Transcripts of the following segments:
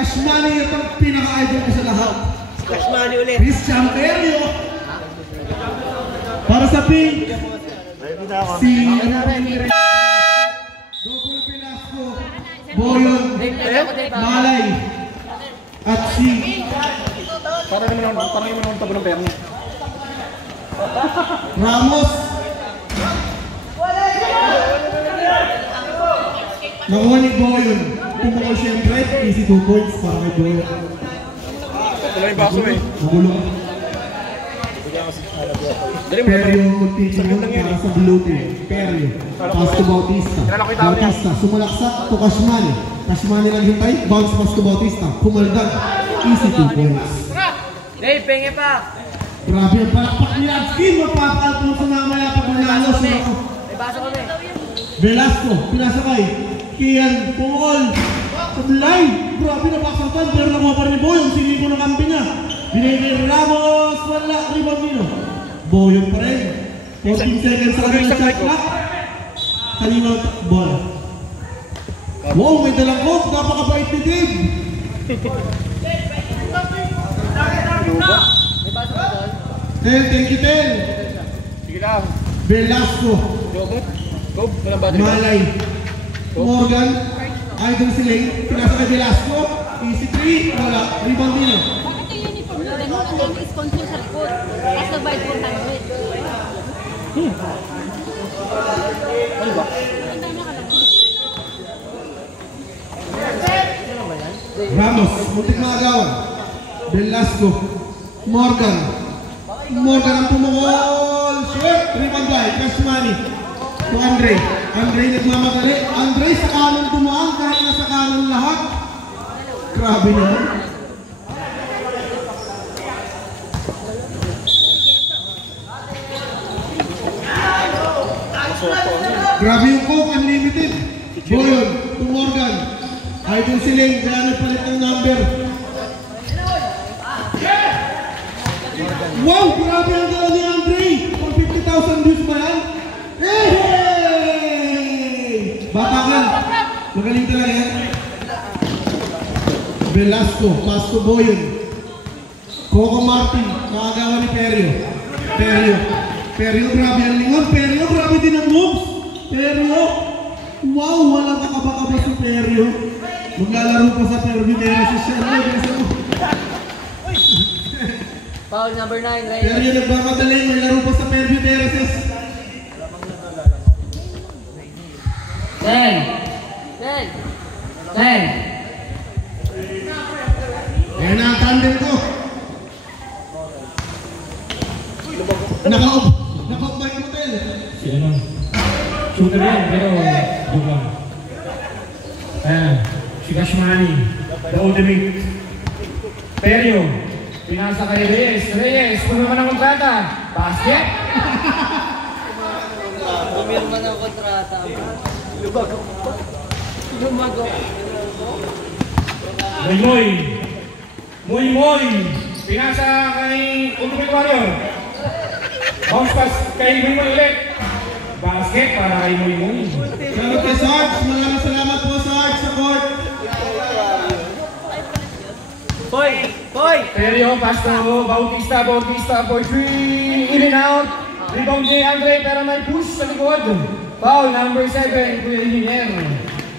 Cash Money itong pinaka-idol ko sa lahat. Cash Money ulit. Christian Perio. Para sa pink. Si Double Velasco, Boyon, Malay, at si parang yung tabo ng pera niya. Ramos. Nakuha ni Boyon. Pumukol siyempre, easy 2 points para kay Boyon. Wala yung baso eh. Nagulong. Perio continue para sa blue team. Perio. Pass to Bautista. Bautista sumalaksak to Cashmani. Cashmani lang hintay. Bounce pass to Bautista. Pumaldag. Easy 2 points. Dave, penge pa. Grabe ang palakpak ni Adskin. Magpapalpong sa mamaya pag nanalo. May baso kami. Velasco. Pinasakay. Kian. Pumukol. Sablay. Grabe na paksatan. Pero nakuha pa rin ni Boyon. Siniko ng kampi niya. Binigay Ramos, wala, rebound nino. Boyon pa rin. 14 seconds sa kanyang shot clock. Kanino ball. Wow, may dalang coach. Napakabait ni Dave. May baso ka doon? Thank you, Tel. Sige lang. Velasco. Go, walang battery. Malay. Morgan. Idol si Lane. Pinasa kay Velasco. Easy 3. Wala. Rebound nino. Ang dami sponsor sa likod. Tapos nag-buy 400. Ano ba? Ramos, muntik mga agawan. Velasco. Morgan. Morgan ang pumukol. Short. Rebound guy. Cash Money. To Andre. Andre nagmamadali. Andre sa kanan dumaan kahit nasa kanan lahat. Grabe naman. Grabe yung Coke, unlimited. Boyon, to Morgan. Idol si Lane, kaya nagpalit ng number. Wow, grabe ang gano'n ni Andre. Pang 50,000 views ba yan? Hey! Batakan. Magaling talaga yan. Velasco, pass to Boyon. Coco Martin, nakagawa ni Perio. Perio, grabe ang lingon. Perio, grabe din ang moves. Perio, wow, walang kakaba-kaba si Perio. Maglalaro pa sa Pervidera si Sherlock. Foul number 9, right? Perio nagmamadali, may laro pa sa Pervidera sis. 10. Ayan na ang tandem ko. Naka-off ba yung hotel? Si ano? Shooter yan, pero joke lang. Ayan, si Cashmani, the ultimate. Perio, pinasa kay Reyes, kung naman ang kontrata. Basket! Pumirma ng kontrata. Lumago. Muy, pinasa kay Ultimate Warrior. Bounce pass kay Muy ulit. Basket para kay Muy. Salamat kay Sarge. Maraming salamat po Sarge sa court. Boy! Perio, pass to Bautista for 3. In and out. Rebound ni Andre pero may push sa likod. Foul number 7, Kuya Engineer.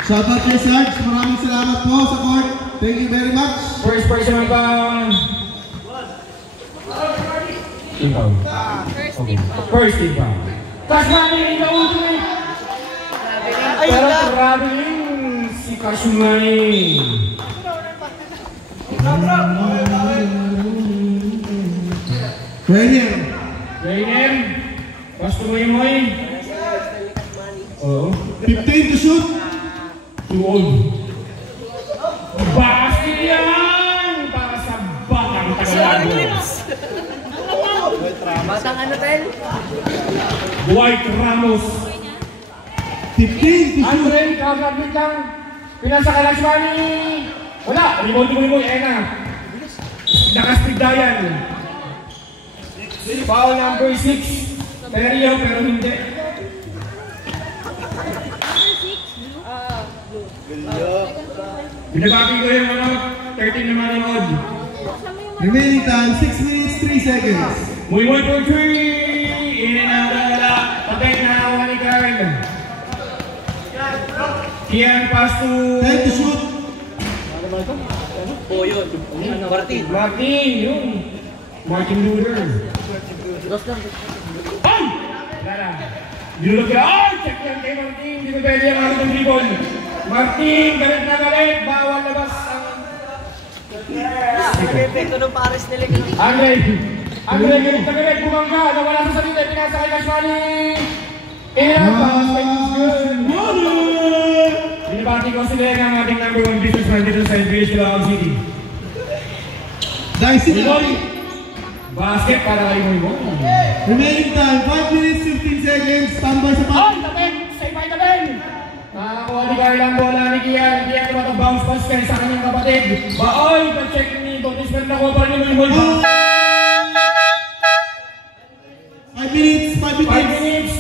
Shoutout kay Sarge. Maraming salamat po sa court. Thank you very much. First personal foul. Team foul. First team foul. Cashmani, the ultimate. Pero traveling si Cashmani. Rainier. Pasto mo yung Moy. Oh. 15 to shoot. Too old. Basket yan! Para sa Batang Tagalago. Batang ano, Tel? Dwight Ramos. 15 to shoot. Andre, kakabit lang. Pinasa ka lang Shwani. Wala. Rebound mo yung Ena. Nakastigdayan. Foul number 6. Perio, pero hindi. Binabati ko yung 13 na manonood. Remaining time, 6 minutes, 3 seconds. Muy for 3! In and out, wala. Patay na nakuha ni Carl. Kian, pass to... Time to shoot. Oh, yun. Martin. Martin, yun. Martin Luther. Ay! Wala. Dinulog ka. Ay! Check yan kay Martin. Hindi mo pwede yung mga itong dribble. Martin, galit na galit. Bawal labas ang... Epekto ng Paris nila. Andre, galit na galit. Bumangga. Nawala sa salita. Pinasa kay Kashmani. Ilang basket is good. Binabati ko sila ng ating number 1 businessman dito sa NBH Caloocan City. Dice it up. Imoy! Basket para kay Imoy. Remaining time, 5 minutes, 15 seconds. Standby sa Ay! pack. Tapin! Stay by tapin! Nakakuha ni Carl ang bola ni Kian. Kian naman ang bounce pass kayo sa kanyang kapatid. Baoy! Pag-check ni Bontisman na kuha pa rin ni Imoy. 5 minutes, 5 5 minutes. minutes!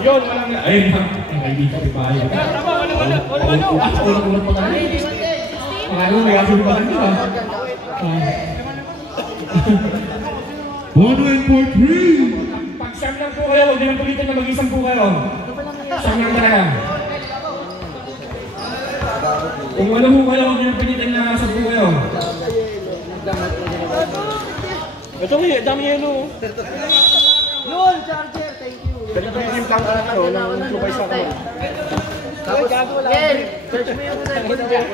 Yun, walang na. Ayun na. Ang kaibigan ko pa yun. Ulat pa tayo. Pakalo, may asin pa tayo. 1 win for 3. Pag siyam lang po kayo, huwag nilang palitan na mag-isang po kayo. Siyam lang talaga. Kung ano po kayo, huwag nilang palitan na masag po kayo. Ito may dami yelo. Yun, charger. Thank you. Ganito yung plan ka na ng Lubay sa kamay. Tapos, Yen, search mo yung cellphone niya.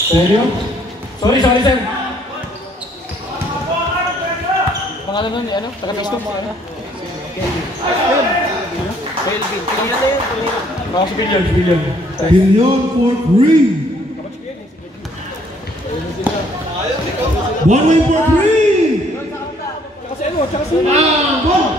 Seryo? Sorry sir. Pangalan nun, ano? Taga-Tasco mo, ano? Kelvin. Tingnan na yun. Ako si Billion. Billion for 3. 1 win for 3. Kasi ano, tsaka si... Goal.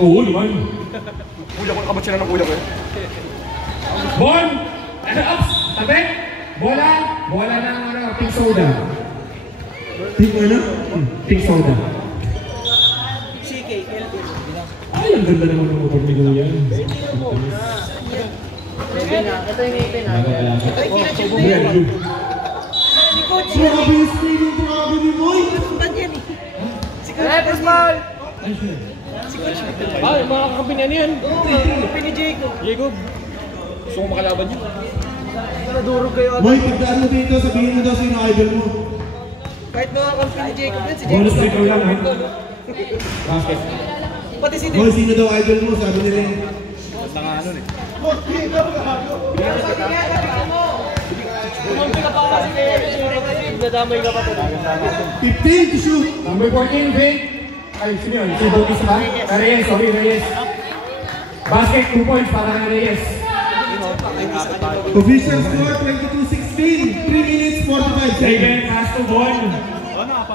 Oo naman. Kuya ko, nakabat sila ng kuya ko eh. Bon! Ano, ups! Tabi! Bola ng ano, pink soda. Team ano? Pink soda. CK, Kelvin. Ay, ang ganda naman ng motor ni Kuya. Ito yung ngipin ha. Ito yung kinachip na Ayan, yun. yun. Si Coach. Grabe yung speeding, grabe ni Boy. Ba't yan eh? Si Coach. Eh, Pasmal! Si Coach. Ah, yung mga kakampi niya niyan. Kapi ni Jacob. Jacob. Gusto ko makalaban niya. Nadurog kayo. Boy, pagdaan mo dito, sabihin mo daw sino idol mo. Kahit mga kampi ni Jacob yan, si Jacob. Bonus break lang, ha? Basket. Pati si Boy, sino daw idol mo? Sabi nila. Kumampi ka pa kasi nadamay ka pa. 15 to shoot. Number 14, Vic. Ay, sino yun? Si Bautista ba? Reyes, sorry, Reyes. Basket, 2 points para kay Reyes. Official score 22-16. 3 minutes 45 seconds. Raven, pass to Bon.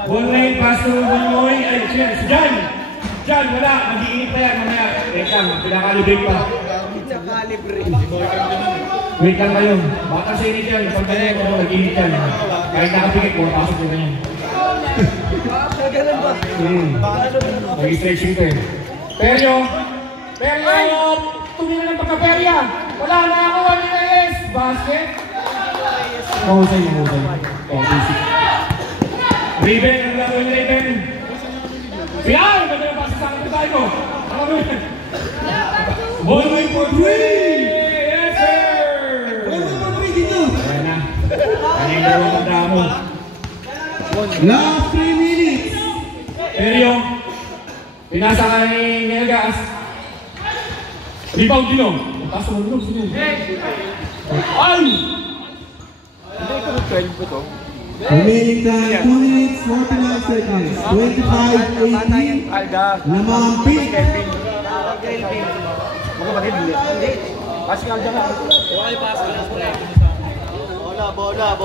Bon lane, pass to Bonyoy. Ay, si Jan. Jan, wala. Mag-iinit pa yan mamaya. Wait lang, pinakalibrate pa. Wait lang kayo. Baka sa init yan. Pag ganyan, nag-iinit yan. Kahit nakapikit, pumapasok ko na yan. Ganun ba? Nag-stretching ko eh. Peryo! Tumingin ng pagka-perya! Wala na ako, ni Reyes! Basket! Mahusay. Oh, basic. Raven, ang laro yung Raven! Yan! Ganda na basa sa akin tayo! Ano ba yun? Ball win for 3! Yes, sir! Boy, for 3 dito. Ayan na. Ano yung dalawang tanda mo? Last 3 minutes. Peryo! Pinasa ka ni Nelgas. Rebound din o. Taas mo nung sino. Ay! Hindi, ito ng 12 ko to. Remaining time 2 minutes 49 seconds. 25-18. Alda. Lamampi. Kelvin. Magkapatid, hindi. Kasi Alda nga. Bola daw.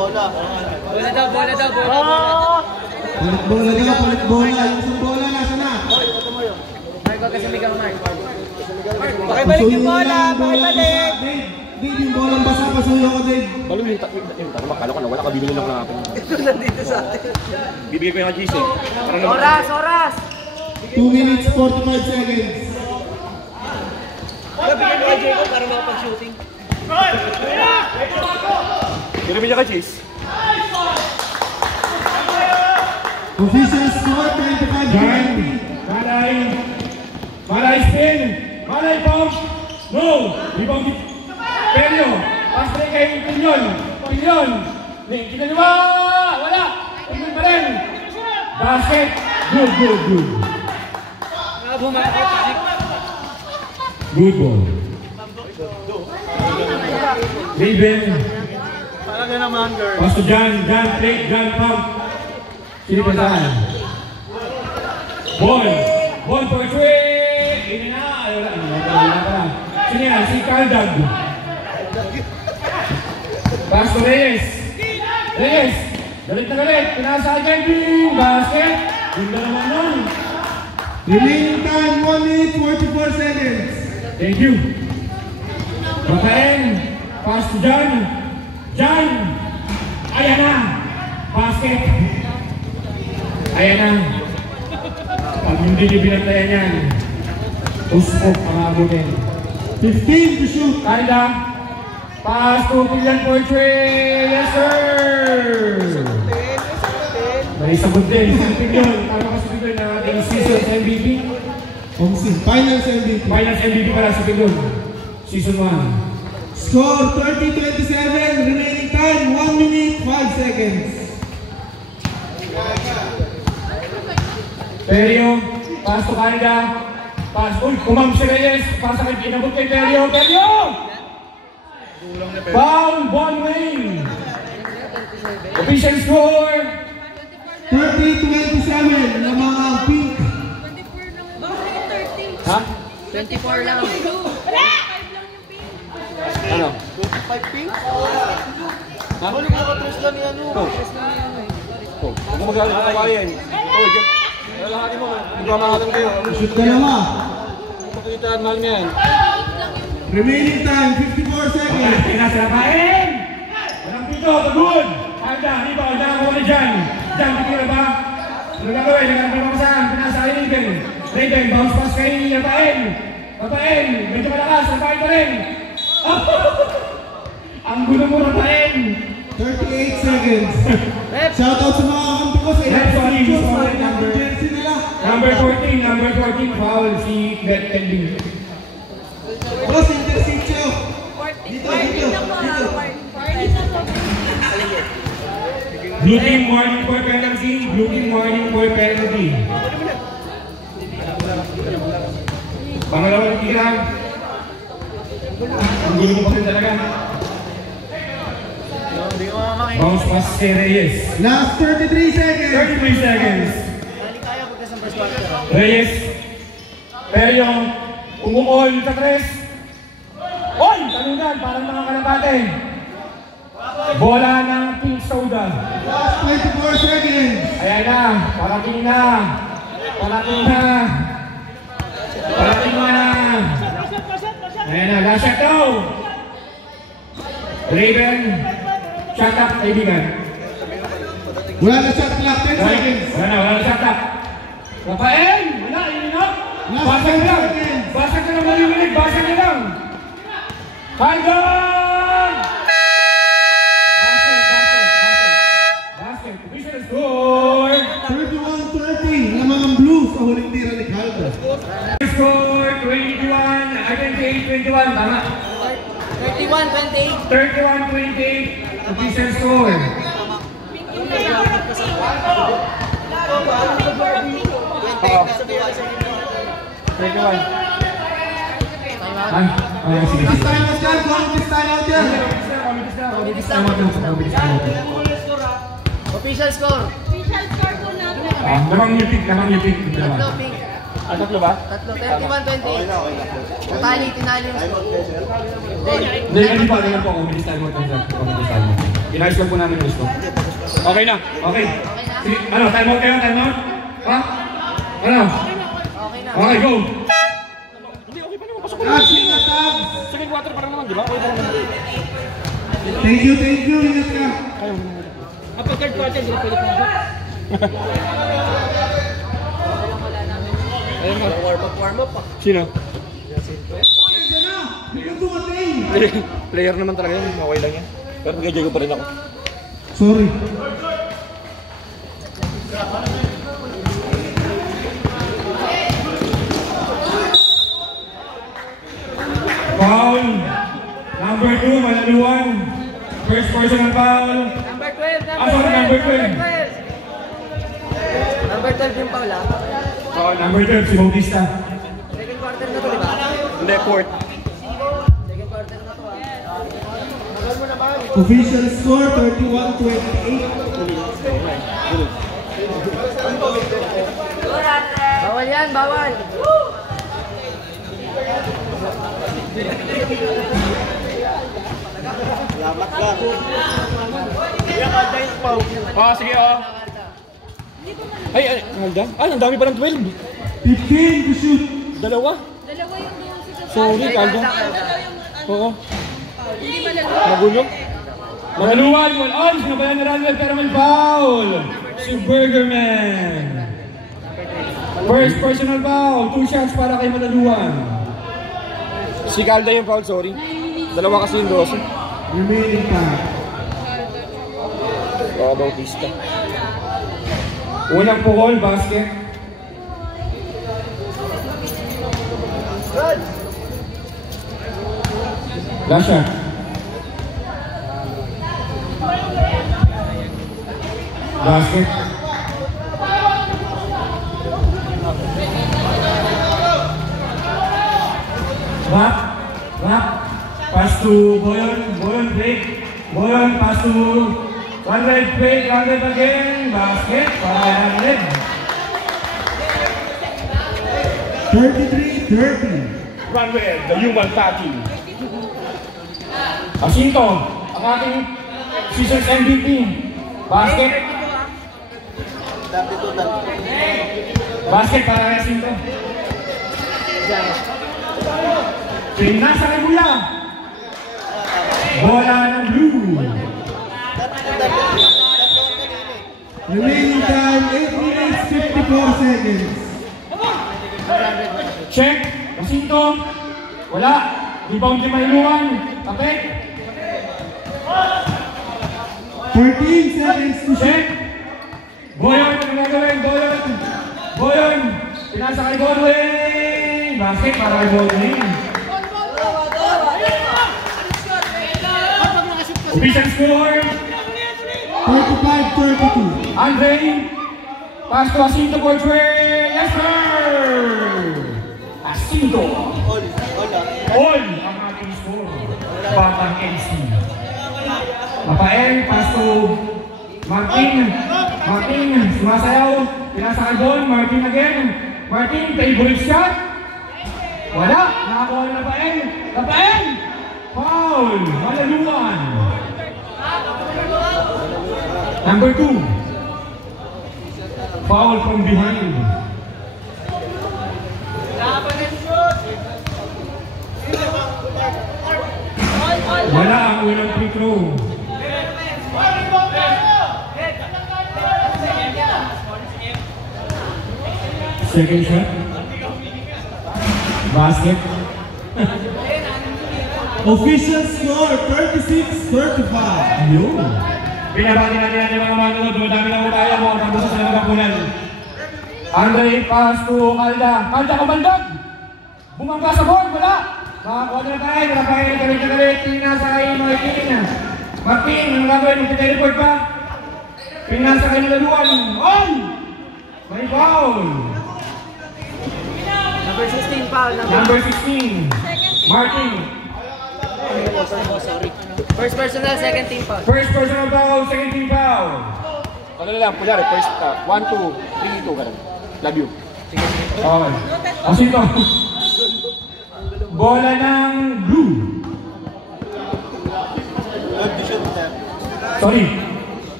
Palit bola daw, palit bola. Yung isang bola, nasa na? Pakibalik yung bola, pakibalik. Dave, yung bolang basa, pasuyo ko, Dave. Balo yung tanong, akala ko na wala ka bibili lang natin. Ito nandito sa atin. Bibigay ko yung GC. Oras! 2 minutes 45 seconds. Bigyan mo kay Jacob para makapag-shooting. Kinabi niya kay Chase. Official score 25 Jan, 20. Malay. Malay spin. Malay pump. No. Rebound. Perio. Pass break kay Pilyon. Pilyon. Kinaliwa. Wala. Pilyon pa rin. Basket. Good, good, good. Good ball. Raven. Parang yan naman, girl. Pass to Jan. Jan plate. Jan pump. Sino pa saan? Ball. Ball for three. Ini na. Wala pa. Sino yan? Si Caldag. Pass to Reyes. Reyes. Galit na galit. Pinasa kay Kevin. Basket. Gunda naman nun. Remaining time 1 minute 44 seconds. Thank you. Makain. Pass to Jan. Jan. Ayan na. Basket. Ayan na. Pag hindi niyo binantayan yan, uspok ang abutin. 15 to shoot. Kaya. Pass to Pilyan for three. Yes, sir. May sagot din. Sagutin yun. Tama ka sa Pilyan na ating season MVP. Finals MVP. Finals MVP para sa Pilyan. Season 1. Score 30-27. Remaining time 1 minute 5 seconds. Perio. Pass to Canada. Pass. Uy, kumam si Reyes. Pass kay pinabot kay Perio. Perio! Foul, ball win. Official score. 30-27 na mga pink. Ha? 24 lang. Ano? 25 pink? Ha? Ano yung nakatrace lang ni ano? Huwag mo magalit na kabayan. Oh, dyan. Lalahati mo. Magmamahalan kayo. Shoot dalawa. Pakitaan mahal niyan. Remaining time 54 seconds. Pinasarapain! Walang pito, good! Handa, iba, dyan ako na dyan. Dyan, titira ba? Ano gagawin? Nagagawin ako saan? Pinasa kay Raven. Raven, bounce pass kay Rapain. Rapain, medyo malakas, Rapain pa rin. Ang gulo mo, Rapain. 38 seconds. Shoutout sa mga kakampi ko sa Rep, sorry, Diyos, sorry, mga number. jersey nila. Number 14, foul si Bet Pending. Boss, intercept siya. Dito. Blue team warning for penalty. Blue team warning for penalty. Pangalawang tira. Ang gulo mo pa rin talaga. Bounce pass kay Reyes. Last 33 seconds. 33 seconds. Kaya pagka sa first quarter. Reyes. Perio. Umukol sa tres. Oy! Talunan, parang mga kalapate. Bola ng pink soda. Last 24 seconds. Ayan na, parating na. Parating na. Parating na. Ayan na, last shot daw. Raven, shot up, kaibigan. Wala na shot clock, 10 seconds. Wala na shot up. Rafael, wala, ininok. Basag lang. Basag ka lang maliwilig, basag ka lang. Hanggang! Basket, official score. 31-30 na mga Blues sa huling tira ni Caldo. Score 21, I can say 21, tama. 31-28. 31-28, official score. Sige. This time out yan, this time out yan. Official score. Official score po natin. Lamang yung pick. Tatlo pink. Tatlo ba? Tatlo. 31-28. Natali, tinali yung score. Hindi pa rin po kung bilis tayo mo. Inayos lang po namin yung gusto. Okay na. Okay. Sige, ano, time out kayo? Time out? Ha? Ano? Okay na. Okay, go! Catching attack. Second quarter pa lang naman, di ba? Okay pa naman. Thank you. Ingat ka. Warm up pa. Sino? Yan na! Biglang dumating! Player naman talaga yun. Okay lang yan. Pero nag-enjoy ko pa rin ako. Sorry. Foul. Number 2, Malaluan. First personal foul. Number 12, Number 12. Number 12 yung Paula. Foul number 12, si Bautista. Second quarter na to, di ba? Hindi, fourth. Second quarter na to, Official score 31-28. Bawal yan, bawal. Sige Ay, Alda? Ang dami pa ng 12. 15 to shoot. Dalawa. Dalawa yung doon sa Sorry, Alda. Oo. Hindi ba lalo? Magulo. Malaluan, one on. Sinabayan ni Ranwell pero may foul. Si Burgerman. First personal foul. 2 shots para kay Malaluan. Si Calda yung foul, sorry. Dalawa kasi yung 12. Remaining time. Bautista. Unang pukol, basket. Last shot. Basket. Rap. Pass to Boyon. Boyon break. Boyon pass to one red break. One red again. Basket. Para red. 33-30. Ranwell, the human touching. Jacinto, ang ating season's MVP. Basket. Basket para kay Jacinto. Pinasa kay Buya. Bola ng blue. Remaining time 8 minutes 54 seconds. Check. Jacinto. Wala. Rebound yung Malaluan. Kapit. 13 seconds to shoot. Check. Boyon. Ano gagawin? Boyon. Pinasa kay Godwin. Basket para kay Godwin. Official score. 35-32. Andre. Pass to Jacinto for three. Yes, sir. Jacinto. All ang ating score. Batang MC. Rafael, pass to Martin. Martin, sumasayaw. Pinasa kay Don. Martin again. Martin, favorite shot. Wala. Nakakuha na Rafael. Rafael! Foul. Malaluan. Number 2. Foul from behind. Wala ang unang free throw. Second shot. Basket. Official score 36-35. Yun. Pinabati natin ang mga manonood. Dumadami lang mo tayo. Mga tambusa sa nagkapunan. Andre, pass to Calda. Calda, kabandag! Bumangga sa board. Wala! Makakuha na tayo. Rafael, galit. Pinasa kay Martin. Martin, ang gagawin? Magpiteleport ba? Pinasa kay Malaluan. On! May foul. Number 16 Paul. Number 16. Martin. First personal, second team Paul. First personal foul, second team foul. Ano na lang, kunyari, first, 1, 2, 3, 2, ganun. Love you. Okay. Jacinto. Bola ng blue. Sorry.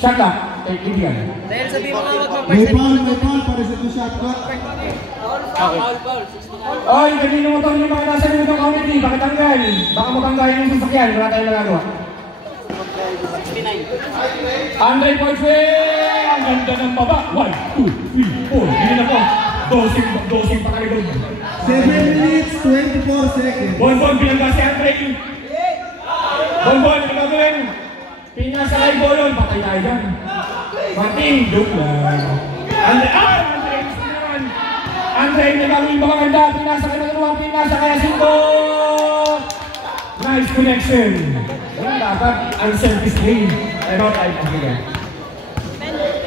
Shot clock. Kaibigan. Dahil sabihin mo nga wag May mag-first foul para sa shot clock. Oy, kanino mo ito yung mga nasa nito community? Bakit tanggal? Baka matanggalin yung sasakyan. Wala tayong nagagawa. 69. Andre Porche! Ang ganda ng baba. 1, 2, 3, 4. Hindi na po. Dosing pa kayo doon. 7 minutes, 24 seconds. Bonbon, pinangga si Andre. Bonbon, ano gagawin? Pinasa kayo bolon, patay tayo dyan. Martin, joke lang. Andre, gusto naman. Andre, nagagawin ba maganda? Pinasa kayo ng dalawang, pinasa kaya 5. Nice connection. Yung dapat, unselfish play. Pero tayo pag-ibig.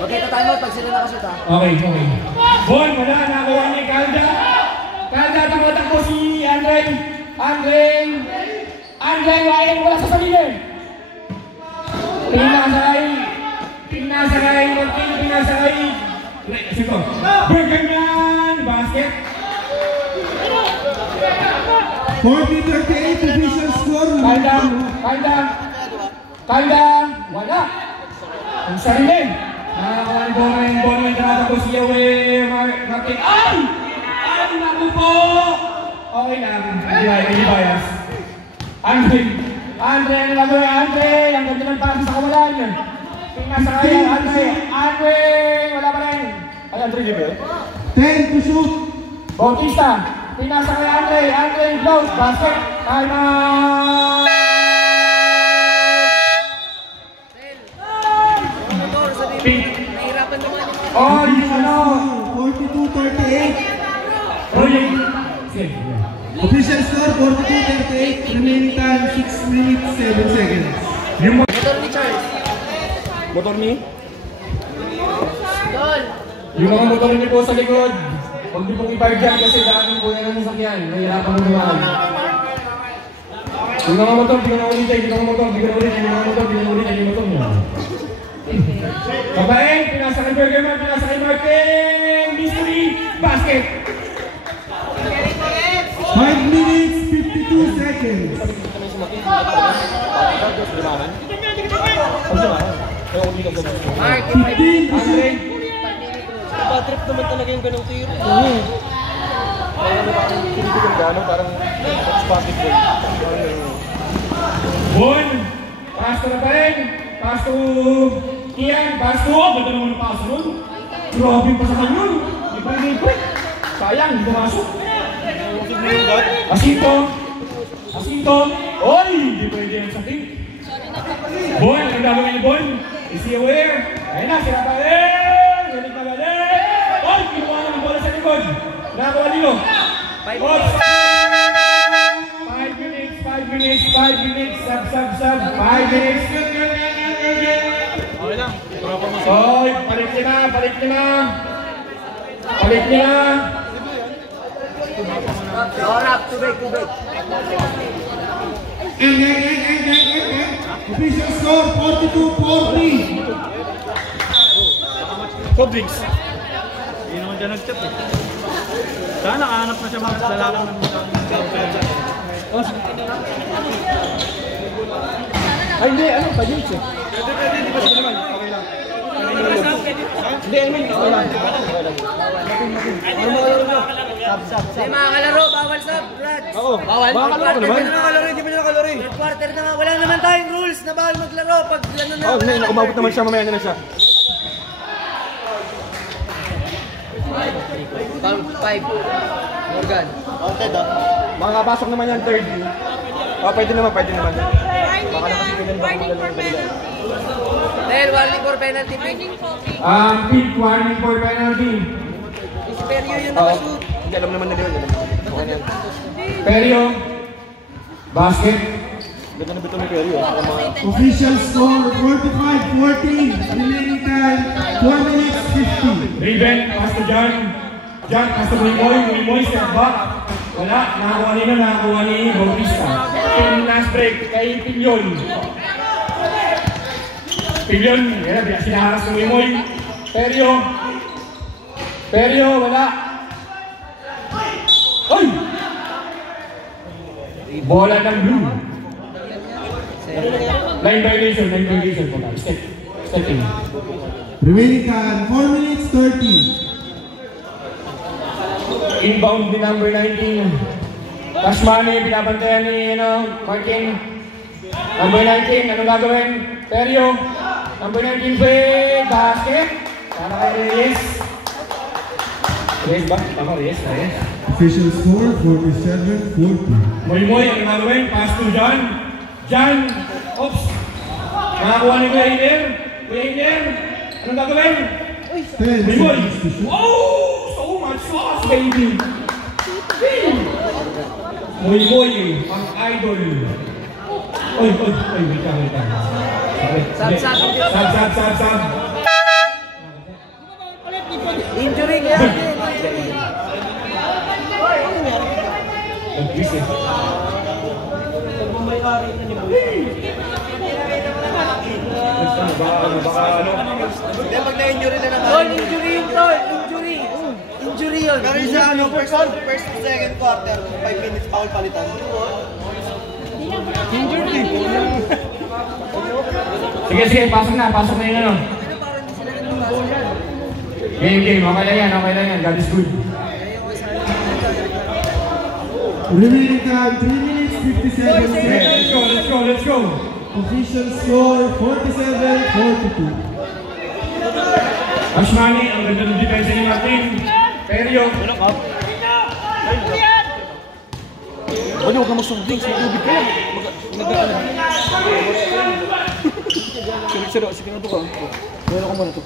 Okay, tayo pag sila nakasita. Okay. Bon, wala, nakakuha niya Calda. Calda, takbo si Andre. Andre, wala sa sarili. Pinasakay, Martin, pinasakay. Sito, Bergman, basket. 40-38 official score. Calda, wala. Ang sarili. Nakakuha ni Bono yung tinatakbo si Yahweh Martin. Ay, naku po! Okay lang, hindi bias. Andre, ano gagawin Andre? Ang ganda ng pasi sa kawalan. Pinasa kaya, Andre, wala pa rin. Ay, Andre, di ba? 10 to shoot. Bautista, pinasa kaya Andre, close, basket, time out! Nahirapan naman yung mga... Oh, yung ano? 42-38. Oh, yung... Sige. Official score 42-38. Remaining time 6 minutes, 7 seconds. Yung Motor ni Charles. Motor ni? Dol. Yung mga motor niyo po sa likod, huwag niyo pong i-park dyan kasi daanin po yan ang sasakyan. Nahihirapan mo naman. Yung mga motor, di ko na ulit. Yung mga motor mo. Babaeng, pinasa kay Bergman, pinasa kay Martin, mystery, basket. 5 minutes, 52 seconds. Mark, 15 to shoot. bad trip naman talaga yung ganong tiro. Parang spotted ko. Bon, pasto na pa rin. Pasto, Kian, pasto. Ganda naman ang pasto nun. Grabe pa sa kanyon. Ipag-ipag. Sayang, hindi pumasok. Asinto. Oy, hindi pwede yung sakit. Bon, ang gagawin ni Bon. Is he aware? Ayun na, sila pa rin. Galing pa galing. Oy, kinuha na ng bola sa likod. Nakakuha nilo. 5 minutes. Sub. 5 minutes. Okay lang. Oy, palit niya na. Orap, tubig. Official score 42-40. Cold drinks. Hindi naman dyan nag-chat eh. Sana nakahanap na siya mga lalakang ng ay hindi, ano, pa-drinks eh. Pwede, di ba siya naman? Okay lang. Hindi, I mean, okay lang. Hindi mga kalaro, bawal sab, Brad. Oo, Bawal. makakalaro ka naman. Hindi pa na nakalaro eh. Third quarter na nga, wala naman tayong rules na bawal maglaro pag ano na. Oo, umabot naman siya, mamaya na siya. 5. Morgan. Makakapasok naman yan third. Pwede naman. Baka naman kasi ganyan baka magalang kanila. Dahil warning for penalty. Pink warning for penalty. Si Perio yung nakashoot. Hindi, alam naman nila yun. Okay na yan. Perio, basket. Ganda na bito ni Perio. Official score 45-14. Remaining time 4 minutes 50. Raven, pass to John. John, pass to Moy, step back. Wala, nakakuha ni Bautista. Last break kay Pilyon. Yan na, sinaharas ng Moy. Perio, wala. Oy! Bola ng blue. Line violation po tayo. Step in. Remaining time 4 minutes 30. Inbound ni number 19. Cashmani, pinabantayan ni Martin. Number 19, anong gagawin? Perio. Number 19, basket. Para kay Reyes. Reyes ba? Tama, Reyes. Official score 47-40. Moy, ang gagawin, pass to John. John, oops. Nakakuha ni Kuya Hiner. Kuya Hiner, anong gagawin? 10 Moy. seconds to shoot. Oh, so much sauce, baby. Moy, ang idol. Oy, wait ka. Sab. Injury kaya din. Hindi, pag na-injury na naman. Tol, injury yun, Tol. Injury yun. Pero yung sa ano, first to second quarter, 5 minutes foul palitan. Sige, pasok na yung ano. Game, okay lang yan, God is good. Remaining time 3 minutes 57 seconds. Let's go. Official score 47-42. Ashmani, ang ganda ng depensa ni Martin. Perio. Ano, huwag ka magsunding. Sa tubig ka lang. Sige na ito ka. Meron ko muna ito.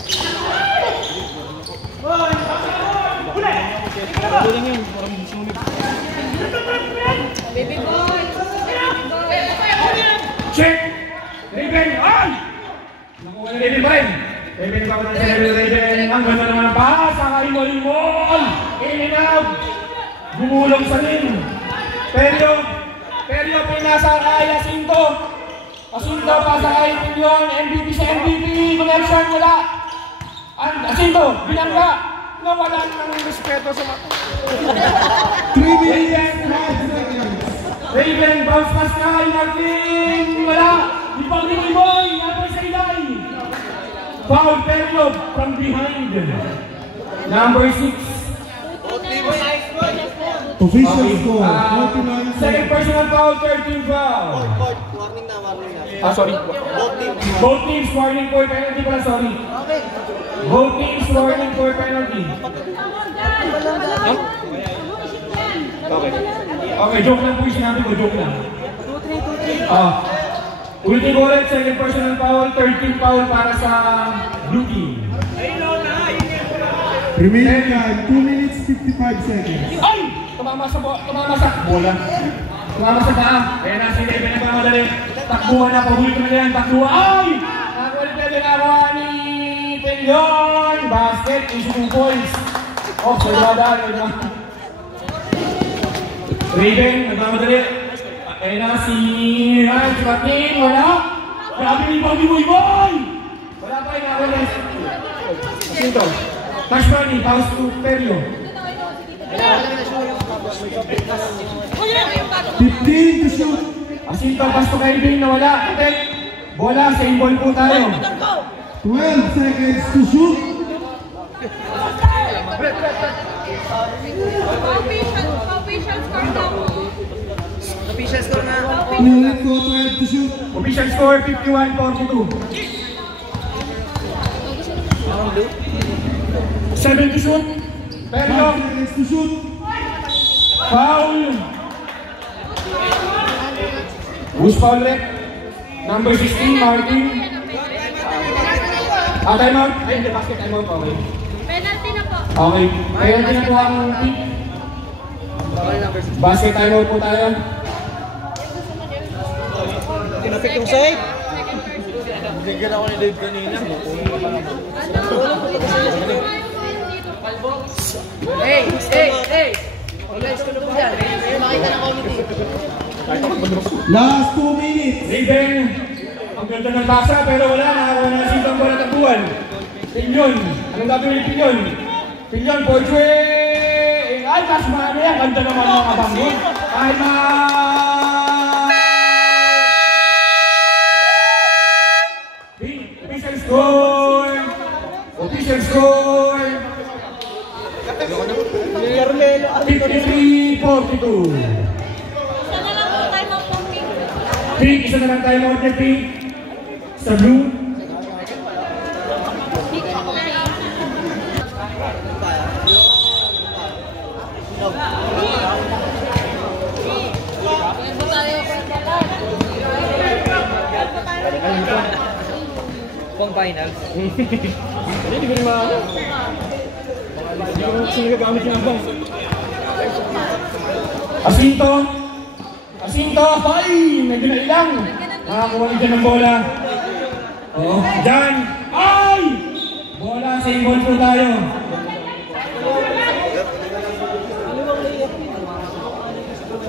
Baby boy! Check! Raven! Ay! Nakuha na Raven pa rin. Raven pa rin sa Raven. Ang ganda naman ang paha. Saka imol. In and out. Gumulong sa rin. Perio pinasa kay Jacinto. Jacinto pasa kay Pilyon. MVP sa MVP. Connection wala. Jacinto, binangga. Nawala ng respeto sa mga. 3 minutes 5 seconds. Raven, bounce pass na kay Martin. Wala. Ipang ni Boy. Napay sa ilay. Foul Perio from behind. Number 6. Official score 49 Second personal foul, 13 foul. Warning na. Sorry. Both teams warning for penalty pala, sorry. Both teams warning for penalty. Okay, joke lang po yung sinabi ko, joke lang. Ulitin ko ulit, second personal foul, 13 foul para sa blue team. Remaining time 2 minutes 55 seconds. Ay! Tumama sa bola. Tumama sa paa. Kaya na si Raven nagmamadali. Takbuhan na, pahuli ko na yan. Takbuhan. Ay! Nakakulit na ginagawa ni Pilyon. Basket, issue 2 points. Oh, salwadaan. Raven, nagmamadali. Kaya na si Ryan, si Martin. Wala. Grabe ni Boy. Wala pa yung nakakulit. Sinto. Touch money, bounce to Perio. 15 to shoot. Jacinto, pass to kay Bing na wala. Protect. Bola, same ball po tayo. 12 seconds to shoot. Official score na. Ulit ko 12 to shoot. Official score, 51-42. 7 to shoot. 5 Perio. seconds to shoot. Foul. Who's foul rep? Number 16, Martin. Time out. Ay, hindi, basket time out. Okay. Penalty na po. Okay. Penalty na po ang team. Basket time out po tayo. Tinapik yung save. Bigyan ako ni Dave kanina. Hey! Last 2 minutes. Raven, ang ganda ng basa pero wala, nakakuha na si Tambor at Tagbuhan. Pilyon, anong gagawin ni Pilyon? Pilyon, Portue! Ay, mas marami yan, ganda naman mga bangon. Ay, Official score! Official score! 53-42. Isa na lang po tayo mag-pumping. Pink, isa na lang tayo mga Pink. Sa blue. Pwede tayo, pwede lang. Pang finals. Hindi ko rin maano. Hindi ko rin sinagamit yung abang. Asinto! Asinto! Ay! Medyo na ilang! Nakakuha rin dyan ng bola. Oo, dyan! Ay! Bola, same ball po tayo.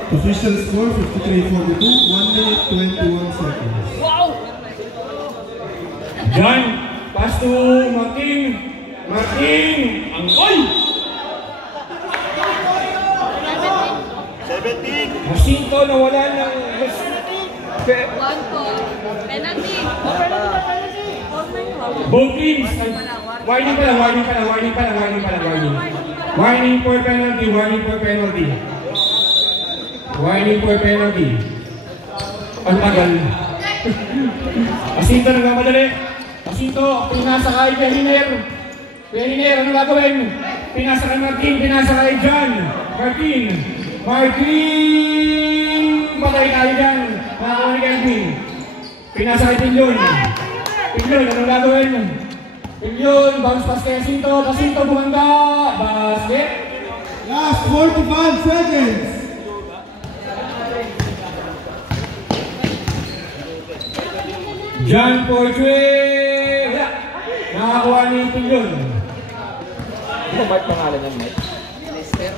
Official score 53-42, 1 minute 21 seconds. Dyan! Pass to Martin! Martin! Ang oy! 17! Asinto nawala ng... 1 po. Penalty. Both teams! Warning pala, warning pala, warning pala, warning pala, warning. Warning for penalty, warning for penalty. Warning for penalty. Ang tagal. Asinto nagmamadali. Asinto, pinasa kay Periner. Periner, ano gagawin? Pinasa kay Martin, pinasa kay John. Martin! Martin! Patay tayo dyan. Nakakuha ni Kelvin. Pinasa kay Pilyon. Pilyon, ano gagawin? Pilyon, bounce pass kay Asinto. Asinto, bumanda. Basket. Last 45 seconds. John Portue! Wala! Nakakuha ni Pilyon. Ano ba Mike pangalan yan, Mike? Lester.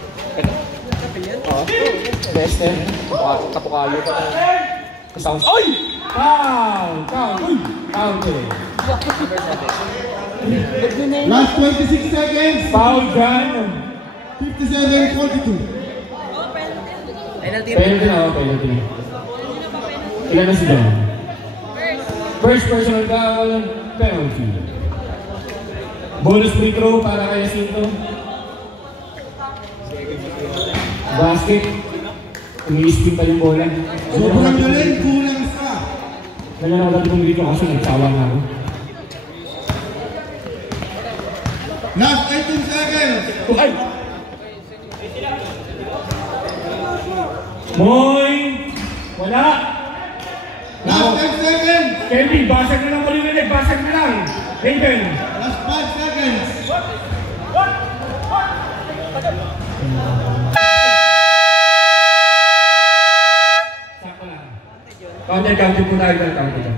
Oo. Lester. Kapukayo pa. Sounds. Oy! Foul! Count! Uy! Count eh. Last 26 seconds. Foul, John! 57-42. Penalty. Penalty na ako, penalty. Ilan na si John? First personal foul, penalty. Bonus free throw para kay Asinto. Basket. Umi-spin pa yung bola. Sobrang galing, kulang isa. Ganyan ako dati kong dito kasi nagsawa na ako. Last 18 seconds. Ay! Moy! Wala! Last 10 seconds. Kelvin, basag na lang muli ulit. Basag na lang. Raven! Last 5 seconds. Sakto lang. Counter po tayo ng counter.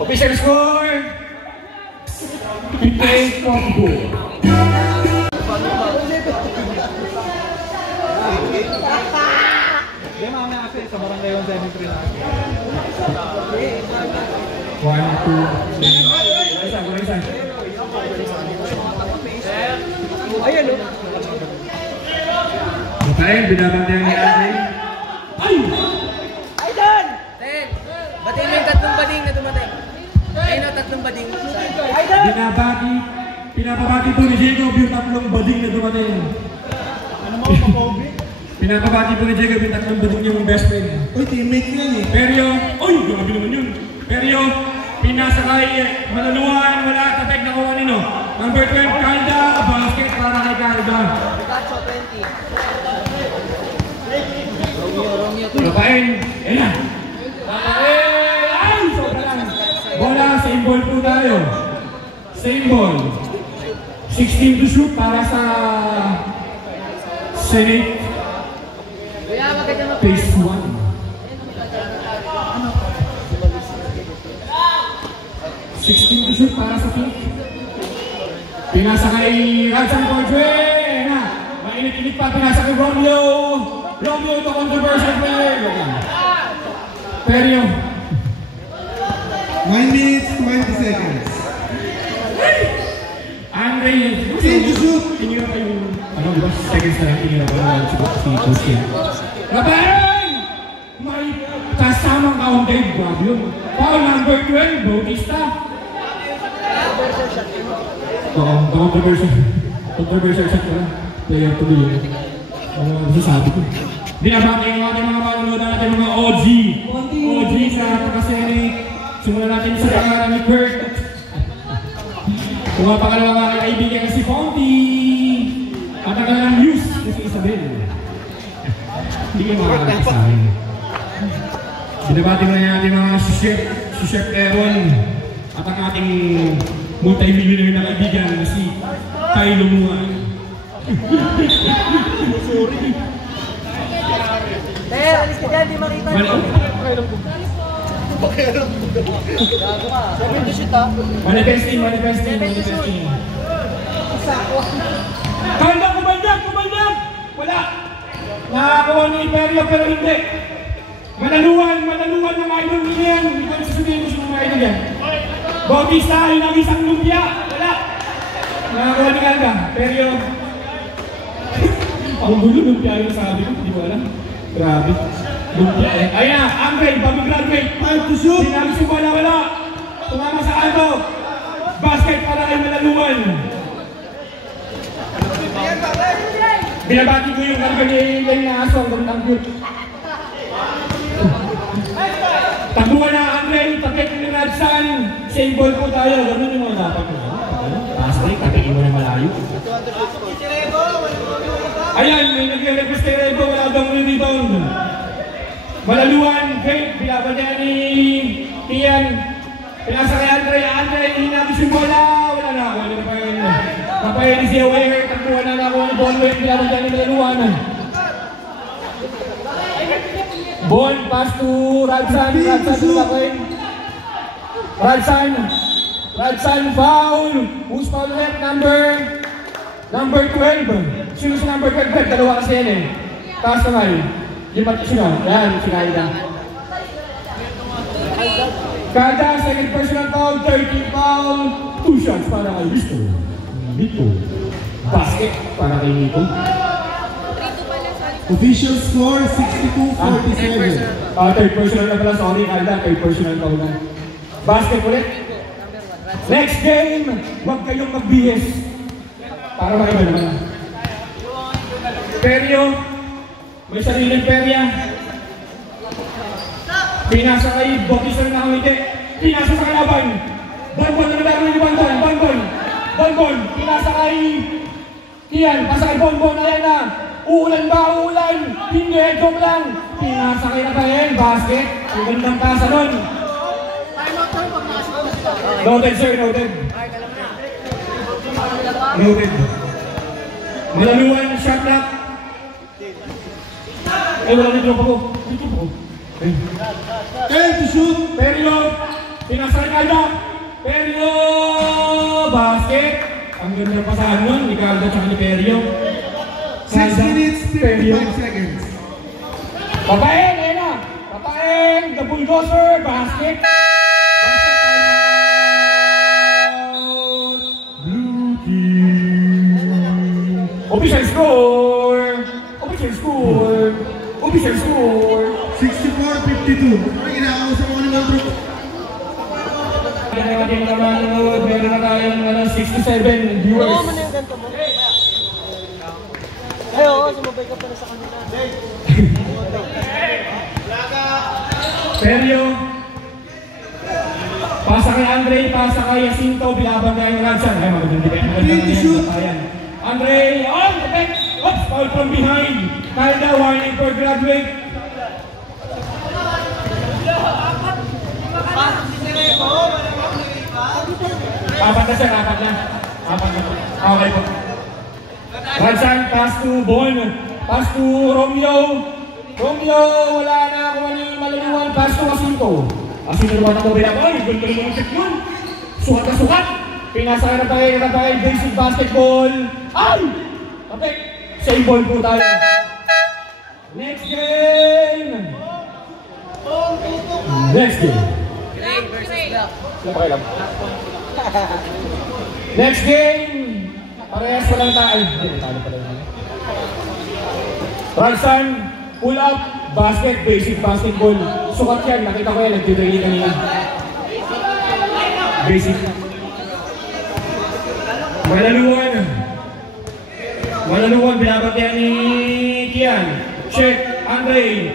Official score! 58-44. Hindi, mamaya kasi sa barangay yung cemetery na. 1, 2, 3. Isa. Ayan o. Matayin, binabantayan ni Andre. Ay! Ten! Batiin mo yung tatlong bading na dumating. Ayun o, tatlong bading. Pinapabati po ni Jacob yung tatlong bading na dumating. Ano mo, Kobe? Pinapabati po ni Jacob yung tatlong bading niyong best friend. Uy, teammate ko yan eh. Peryo, oy, grabe naman yun. Peryo, pinasa kay Malaluan, wala, tapek na kuha nino. Number 12, Calda, basket para kay Calda. Gacho, 20. Romeo. Rafael, ena. Rafael, ay, sobra lang. Bola, same ball po tayo. Same ball. 16 to shoot para sa Senate Kuya, maganda mo. Phase 1. 16 to shoot para sa Pink. Pinasa kay Radsan Portue. Na, mainit-init pa. Pinasa kay Romeo. Romeo, ito controversial player. Peryo. 9 minutes, 20 seconds. Andre, Team to shoot. tinira pa yung, ano ba, seconds na lang tinira pa yung si Coach yan. Rafael! May kasamang counted, grabe yun. Foul number 12, Bautista. Oo, controversial shot ko lang. Player to be yun. Ano ang masasabi ko? Binabati yung ating mga manonood natin mga OG. OG sa Pagkasenate. Simulan natin sa pangalan ni Kurt. Kung ang pangalawang aking kaibigan si Fonty. At ang kanilang news, Isabel. Hindi ka makakakita sa akin. Binabati mo na natin mga si Chef Aaron at ang ating multi-millionaire na kaibigan na si Kylo Muan. Ter, alis ka dyan, di makita. Manifesting. Kumandag! Wala! Nakakuha ni Imperio pero hindi. Manaluan ng idol niya yan. Hindi ko sasabihin ko sa mga idol yan. Bautista, ilang isang lumpia. Wala! Nakakuha ni Ganda. Imperio. Ang gulo lumpia yung sabi ko. Hindi ko alam. Grabe. Lumpia eh. Ayan na, Andre, bago graduate. 5 to shoot. Sinabi siya wala. Tumama sa alto. Basket para kay Manaluan. Binabati ko yung karga ni Aso ang gamit ang cute. Takbuhan na Andre, tapit ni Radsan. Same ball po tayo. Ganun yung mga dapat ko. Basket, tapikin mo na malayo. Ayan, may nag-request kay Rebo. Wala daw ng rebound. Malaluan, great. Binabatihan ni Kian. Pinasa kay Andre, hinabis yung bola. Wala na. Kapay ni siya Weir, takbuhan na nakuha ni Bon Weir, pinabatihan ni Malaluan. Bon, pass to Radsan to Lakoy. Radsan, foul. Who's foul left? Number 12. Sino si number 12? Dalawa kasi yan eh. Taas naman. Yung pati sino? Yan, si Kaida. Kada, second personal foul, 13 foul. 2 shots para kay Vito. Basket para kay Nico. Official score 62-47. Third personal na pala, sorry Kaida. Third personal foul na. Basket ulit. Next game, huwag kayong magbihis. Para maiba naman. Perio, may sariling perya. Pinasa kay Bautista na nakangiti. Pinasa sa kalaban. Bonbon na nagaro ni Bonbon. Pinasa kay Kian. Pasa kay Bonbon. Ayan na. Uulan ba? Uulan. Hindi. Joke lang. Pinasa kay Rafael. Basket. Ang gandang pasa nun. Noted sir. Noted. Malaluan, shot clock. Wala na drop ako. To shoot. Perio, pinasal ka na. Perio, basket. Ang ganda ng pasahan nun, ni Caldo at ni Perio. 6 minutes, 55 seconds. Papaeng, ayun na. Papaeng, the bulldozer, basket. Official score! 64-52. Ano kinakausap mo naman bro? Meron na tayo ng 67 viewers. Ay, oo, sumabay ka pala sa kanila. Perio. Pasa kay Andre, pasa kay Jacinto, binabangga yung Radsan. Ay, magandang dikit. Andre, on the back. Oops, foul from behind. Kaida, warning for graduate. Apat na. Okay po. Radsan, pass to Bon. Pass to Romeo. Wala na ako yung Malaluan. Pass to Jacinto. Jacinto naman ako binaboy. Ganda naman ang check yun. Sukat na sukat. Pinasa ka na tayo, basic basketball. Ay! Kapit! Same ball po tayo. Next game! Greg versus Black. Okay lang. Next game! Parehas pa lang tayo. Talo pala yun. Radsan, pull up, basket, basic basketball. Sukat yan, nakita ko yan, nag-training kanina. Basic. Malaluan, binabatihan ni Kian. Check, Andre,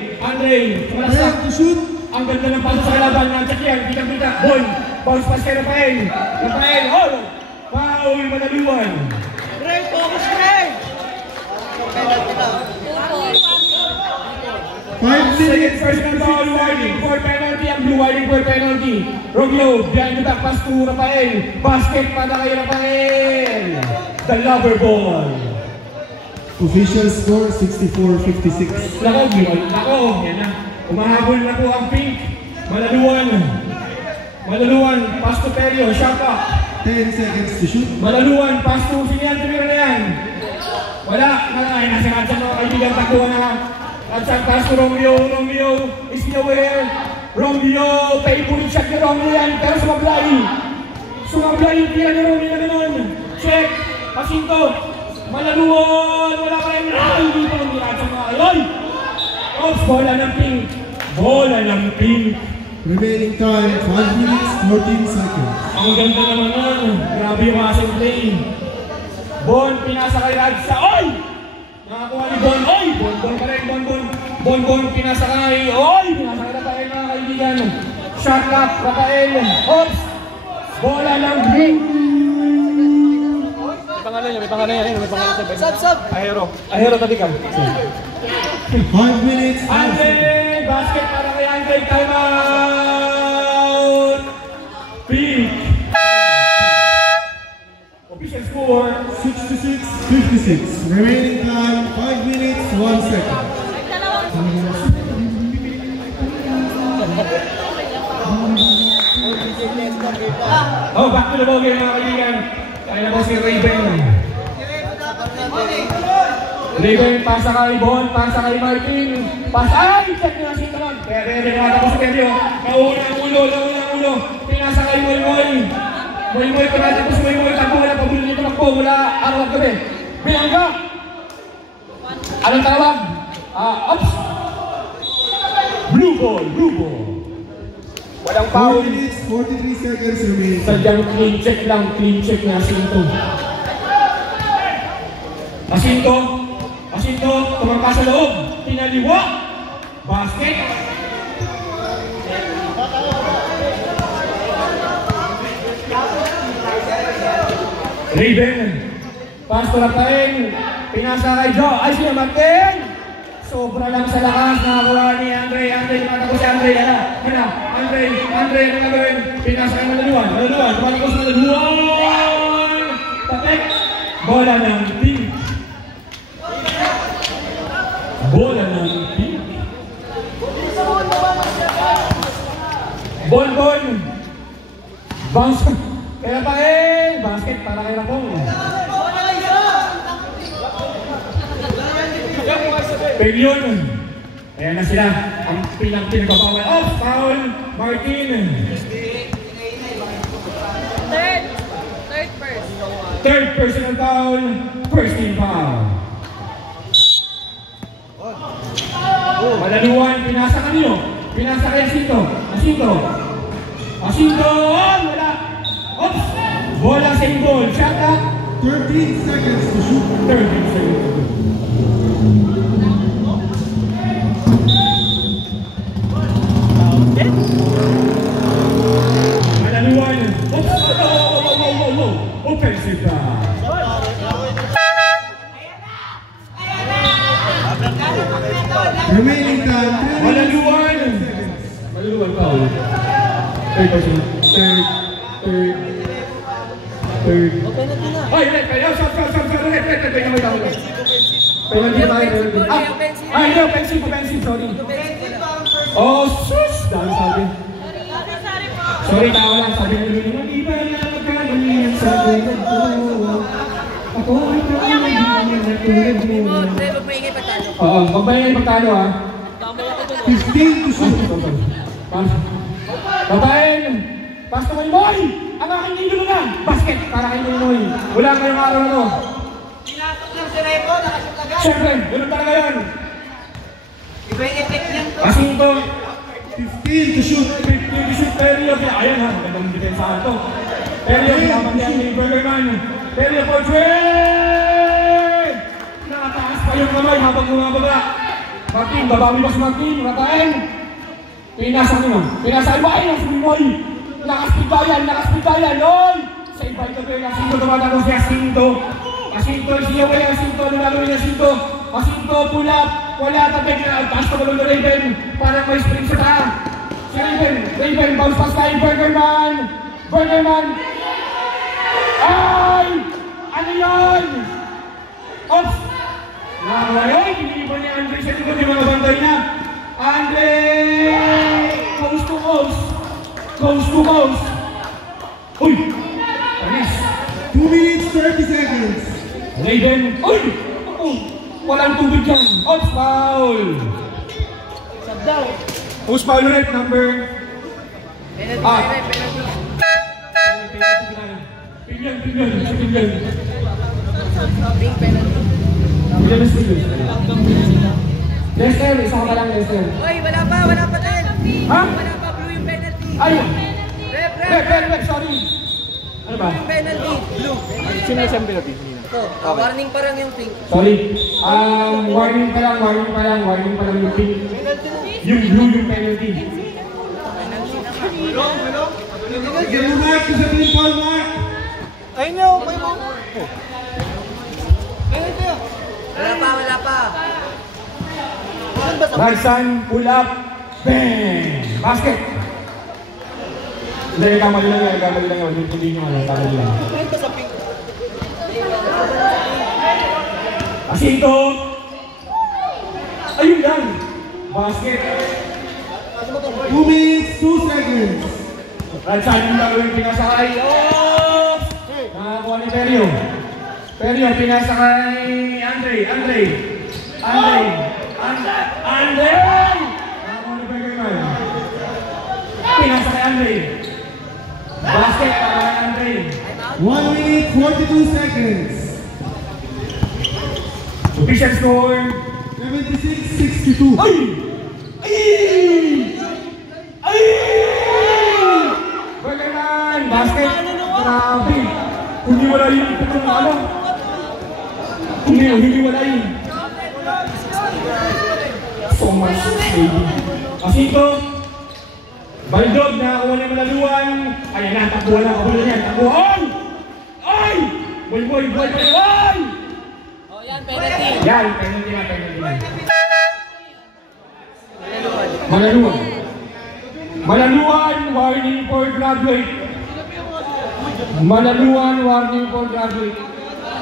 sumalaksak. To shoot. Ang ganda ng paso sa kalaban ng Kian, kita. Bon, bounce pass kay Rafael, all. Foul, Malaluan. Greg, focus Greg! Second personal foul, warning for penalty. Ang blue warning for penalty. Romeo, behind the back pass to Rafael. Basket para kay Rafael. The lover ball. Official score 64-56. Nako, yan na. Umahabol na po ang pink. Malaluan, pass to Perio, shot up. 10 seconds to shoot. Malaluan, pass to Sinian, tumira na yan. Wala, ay nasa mga kaibigan, takuha na. At sa pass to Romeo is he aware? Romeo, favorite shot ni Romeo yan, pero sumablay yung tira ni Romeo na gano'n. Check, Pasinto, Malaluan, wala pa rin. Hindi pa nung nila sa mga ayoy. Oops, bola ng pink. Remaining time 5 minutes 14 seconds. Ang ganda naman nun. Grabe yung asset play. Bon, pinasa kay Radsa. Oy! Nakakuha ni Bon. Oy! Bon pa rin. Bon, pinasa kay. Oy! Pinasa kay Rafael, mga kaibigan. Shot clock, Rafael. Oops! Bola ng pink. May pangalan niya. Sub. Ahero, tadi ka. 5 minutes. Andre! Basket para kay Andre. Time out! Pink. Official score 66-56. Remaining time 5 minutes 1 second. Oh, back to the ball game, mga kaibigan. Kaya na po si Raven. Raven, pasa kay Bon, pasa kay Martin. Ay! Check nyo na si Talon. Kaya nakata po si Pedro. Nauna ang ulo. Pinasa kay Moy. Moy, pinasa po si Moy. Takbo, wala pabulo nito takbo. Wala araw at gabi. Bianca! Anong tawag? Oops! Blue ball. Walang 4 foul. minutes 43 seconds remaining. Sadyang clean check na Asinto. Asinto, tumangka sa loob. Pinaliwa. Basket. Raven. Pass to Rafael. Pinasa kay Joe. Ay, siya Martin. Sobra lang sa lakas. Nakakuha ni Andre. Lumatako si Andre. Andre, ano gagawin? Pinasa kay Malaluan. Tumalikos Malaluan. Tapik. Bola ng pink. Bon. Bounce. Kaya pa basket para kay Rapong. Pelion. Ayan na sila. Ang pinagpapawal. Off, foul. Martin. Third personal foul. First team foul. Malaluan, pinasa kanino? Pinasa kay Asinto. Wala. Oops. Bola sa goal. Shot up. 13 seconds to shoot. 13 seconds. Malaluan. Oops. Offensive foul. Remaining time 3 Malaluan foul. Third. Ay, kaya stop. Offensive, sorry. Oh, sus! Dahil sabi. Sorry, tawa lang. Sabi ng Lulu, iba na magkakalit sa tulad ko. Ako ay tulad mo. Oo, magbayangin pagkano ha. 15 to shoot. Babaen! Pass to Moy! Ang aking nilo na! Basket para kay Moy. Wala ngayong araw na to. Pinasok lang si Repo, nakasok agad. Siyempre, ganoon talaga yan. Iba yung effect niyan to. Asinto. 15 to shoot. 15 to shoot. Perio. Ayan ha, magandang depensahan to. Perio, pinapagyan ni Bergerman. Perio for trade! Nakataas pa yung kamay habang bumababa. Martin, babawi ba si Martin? Rafael. Pinasa nyo. Pinasa nyo. Ay, nasa Moy. Nakaspitayan. Oy! Sa iba ito kayo. Asinto tumatalo si Asinto. Asinto, siya way Asinto. Nalalo ni Asinto. Jacinto, pull up. Wala, tabig na. Taas na balon na Raven. Parang may spring sa taas. Si Raven, bounce pass kay Burgerman. Ay! Ano yun? Ops! Ngayon, pinilipan ni Andre sa likod yung mga banday na. Andre! Coast to coast. Uy! Panis! 2 minutes, 30 seconds. Raven! Uy! Walang tubig dyan. Ops! Foul! Who's foul rate number? Penalty. Pinggan. Big penalty. Lester, isa ka lang, Lester. Oy, wala pa din. Ha? Wala pa, blue yung penalty. Ay! Ref, Sorry. Ano ba? yung penalty. Blue. Sino na siyang pinati? Ito, warning pa lang yung pink. Sorry. Warning pa lang yung pink. Yung blue yung penalty. Bigyan mo Mark, sabihin Paul Mark. Wala pa. Ragsan, pull up, bang! Basket! Hindi, kamali lang yun. Hindi nyo alam, kamali lang. Jacinto! Ayun lang! Basket! 2 minutes, 2 seconds. Ragsan yung gagawin pinasakay. Oops! Nakakuha ni Perio, pinasakay Andre! Nakakuha ni Burgerman. Pinasakay Andre. Basket para kay Andre. 1 minute, 42 seconds. Official score. 76-62. Burgerman! Basket! Grabe! Hindi wala yun. Hindi wala yun. So much, baby. Jacinto! Baldog, nakakuha niya malaluan. Ayan na, takbuhan na. Kabulan yan. Takbuhan! Ay! Boy! Ay! Oh, yan, penalty. Yan, penalty na. Malaluan, warning for graduate.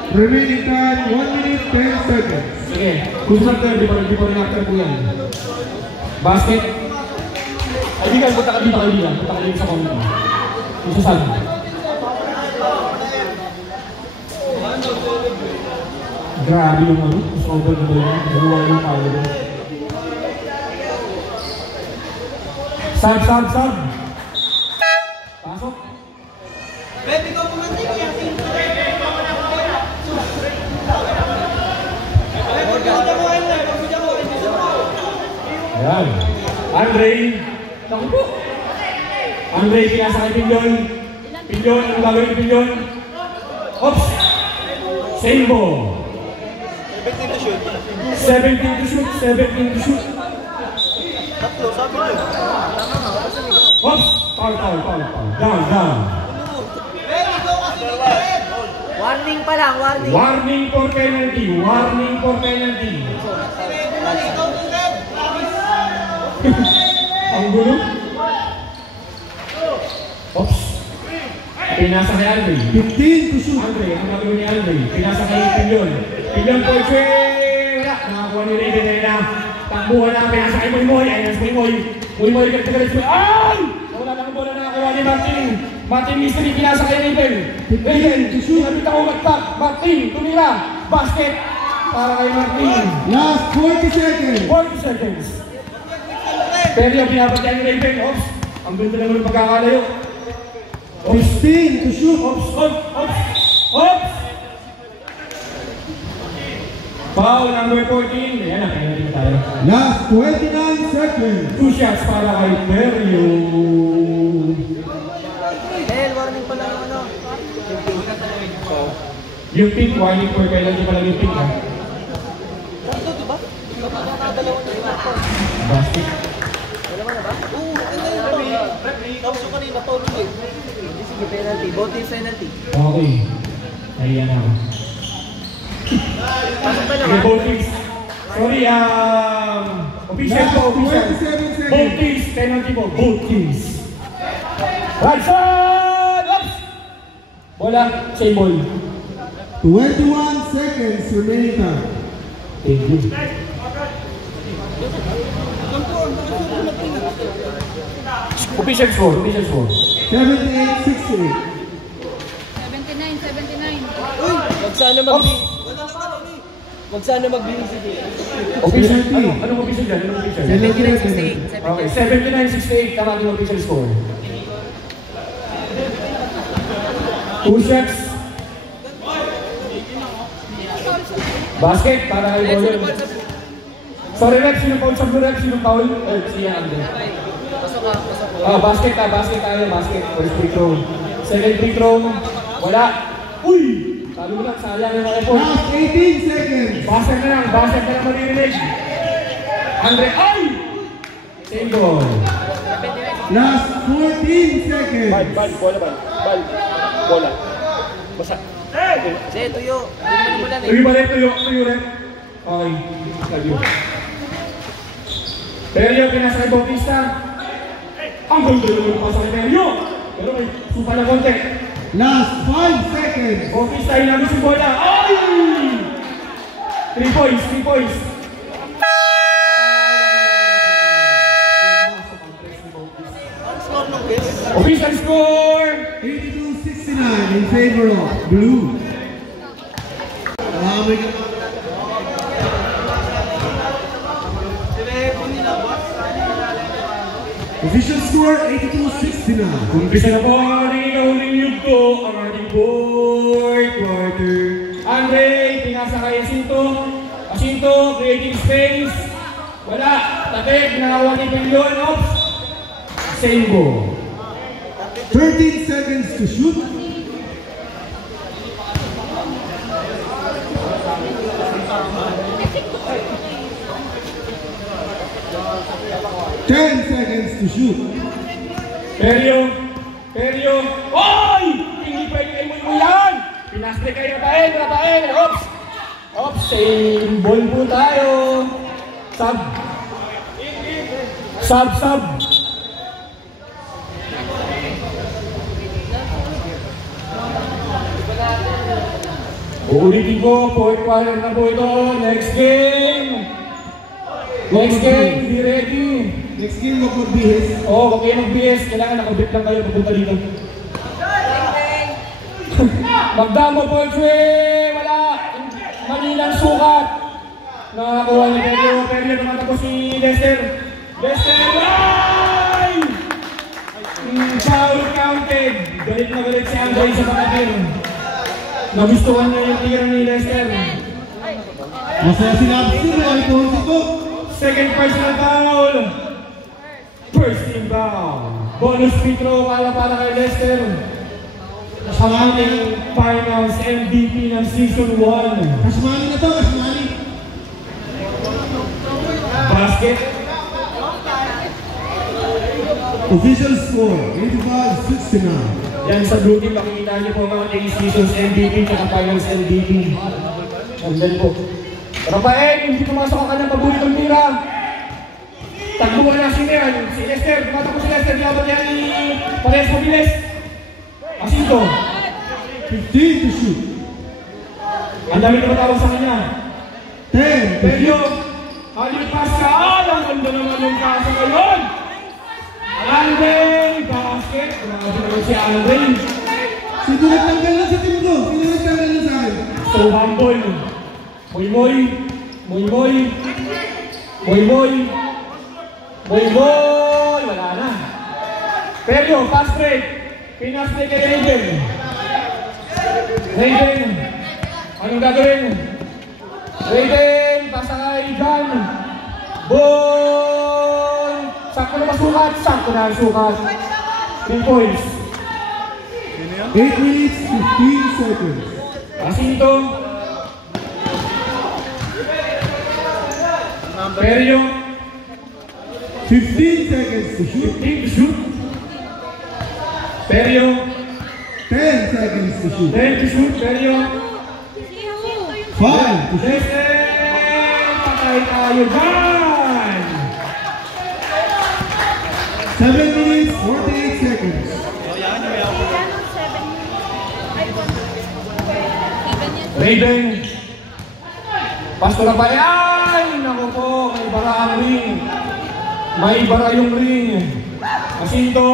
Remaining time, 1 minute, 10 seconds. Sige, kung after, di pa rin after po yan. Basket. Kaibigan, punta ka dito sa community. Kung sa saan. Grabe yung ano, over na ba yun? Dalawa yung power doon. Sub. Pasok. Ayan. Andre. Naku po. Andre, pinasa kay Pinyon. Ang gagawin ni Pinyon. Oops. Same ball. 17 to shoot. Oops. Foul. Down. Warning pa lang. Warning for penalty. Ang gulo. Oops. Pinasa kay Andre. 15 to shoot. Andre, ang gagawin ni Andre. Pinasa kay Pinyon po wala. Nakakuha ni Raven na takbuhan na. Pinasa kay Moy. Ayan si Moy. Moy, kagalit mo. Ay! Wala lang ang bola na nakakuha ni Martin Mystery. Pinasa kay Raven. Nabita ko magpak. Martin, tumira. Basket. Para kay Martin. Last 40 seconds. 40 seconds. Pero yung pinapatyan ni Raven. Oops. Ang ganda naman ng pagkakalayo. 15 to shoot. Oops. Foul number 14. Ayan na, penalty na tayo. Last 29 seconds. 2 shots para kay Perio. Warning pa lang ano. Yung pink, warning for penalty pa lang yung pink, ha? Basket. Sige, penalty. Both teams penalty. Okay. Ayan na ako. Pasok pa Sige, naman. both teams. Sorry, official po, official. 27 seconds. Both teams, penalty po, both teams. Right side! Oops! Bola, same ball. 21 seconds remaining time. Thank you. Official score, official score. 78-68. 79. Wag sana magbihis dito. Official, anong official dyan? Anong official? 79-68. Okay, 79-68, tama yung official score. 2 shots. Basket, para kay Boyer. Sorry, Rep, sino foul sa blue, Rep? Sino foul? Siya Andre. Pasok ka. Basket tayo, basket. First free throw. Second free throw. Wala. Uy! Talo lang, sayang yung mga effort. Last 18 seconds. Basket na lang maririnig. Andre, ay! Same goal. Last 14 seconds. Bola. Basa. Sige, tuyo. Hindi mo naman Tuyo ba rin? Tuyo rin? Okay. Love you. Perio, pinasa kay Bautista. Ang ganda naman pa sa kay Perio. Pero may supa na konti. Last 5 seconds. Bautista, inamis yung bola. Ay! 3 points. Official score! 82-69 in favor of blue. Official score 82-69. Umpisa na po ang ating ikahuling yugto, ang ating fourth quarter. Andre, pinasa kay Jacinto, creating space. Wala, tatik, nakawa ni Pilion, oops. Same goal. 13 seconds to shoot. Ten seconds to shoot. Perio. Oy! Hindi pwede mo yan! Pinastre kayo Rafael. Oops, same ball po tayo. Sub. Uulitin ko, fourth quarter na po ito. Next game, be ready. Next game, wag magbihis. Huwag kayo mag-BS. Kailangan nakabit lang kayo papunta dito. Magdamo po, wala. Mali lang sukat. Nakakuha ni Perio tumatapos si Lester. Ay! Foul counted. Galit na galit si Andre sa pangapin. Nagustuhan niya yung tira ni Lester. Masaya sila ay po. Second personal foul. First inbound. Bonus free throw para kay Lester. Ang ating finals MVP ng season 1. Kasmani na to, kasmani. Basket. Official score 85-69. Yan sa blue team, makikita niyo po mga ating season's MVP at finals MVP. Andyan po. Rafael, hindi pumasok ang kanyang paboritong tira. Tagbuhan na si Lester. Tumatakbo si Lester. Laban niya ni Parehas Mabilis. Jacinto. 15 to shoot. Ang dami tumatawag sa kanya. 10 to Perio. shoot. Halipas ka. Ang ganda naman yung kaso ngayon. Andre. Basket. Grabe naman si Andre. Sino nagtanggal na sa team ko? Sino nagtanggal na sa akin? So humble. Boy. Wala na. Perio. Fast break. Pinas break kay Raiden. Anong gagawin? Raiden, pasa kay John. Boy! Sakto na masukat. Sakto na ang sukat. 3 points. 8 minutes, 15 seconds. Jacinto. Perio. 15 seconds to shoot. 15 to shoot. Perio. 10 seconds to shoot. 10 to shoot. Perio. 5 to shoot. Lester. Patay tayo dyan! 7 minutes, 48 seconds. Raven. Pasto na pa yan! Naku po, may bara ang ring. May bara yung ring. Jacinto.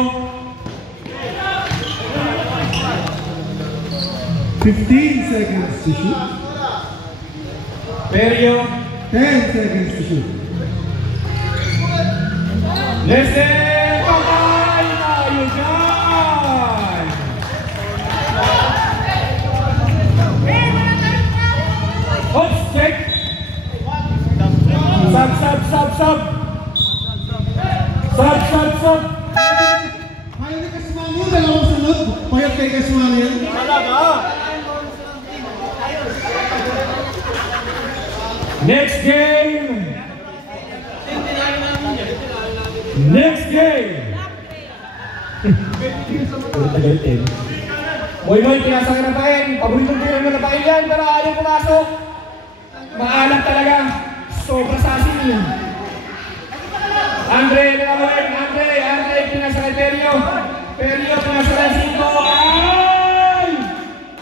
15 seconds to shoot. Perio. 10 seconds to shoot. Listen! Patay tayo dyan! Oops! Check! Sub! Kaya ni Kasmani yun, dalawang sunod. Payat kay Kasmani yun. Next game! Next game! Boy, pinasa ka na tayo. Paboritong tiro na tayo yan, pero ayaw pumasok. Maalam talaga. Sobra sa asin. Andre, pinasa kay Perio. Perio, pinasa kay Cinco. Ay!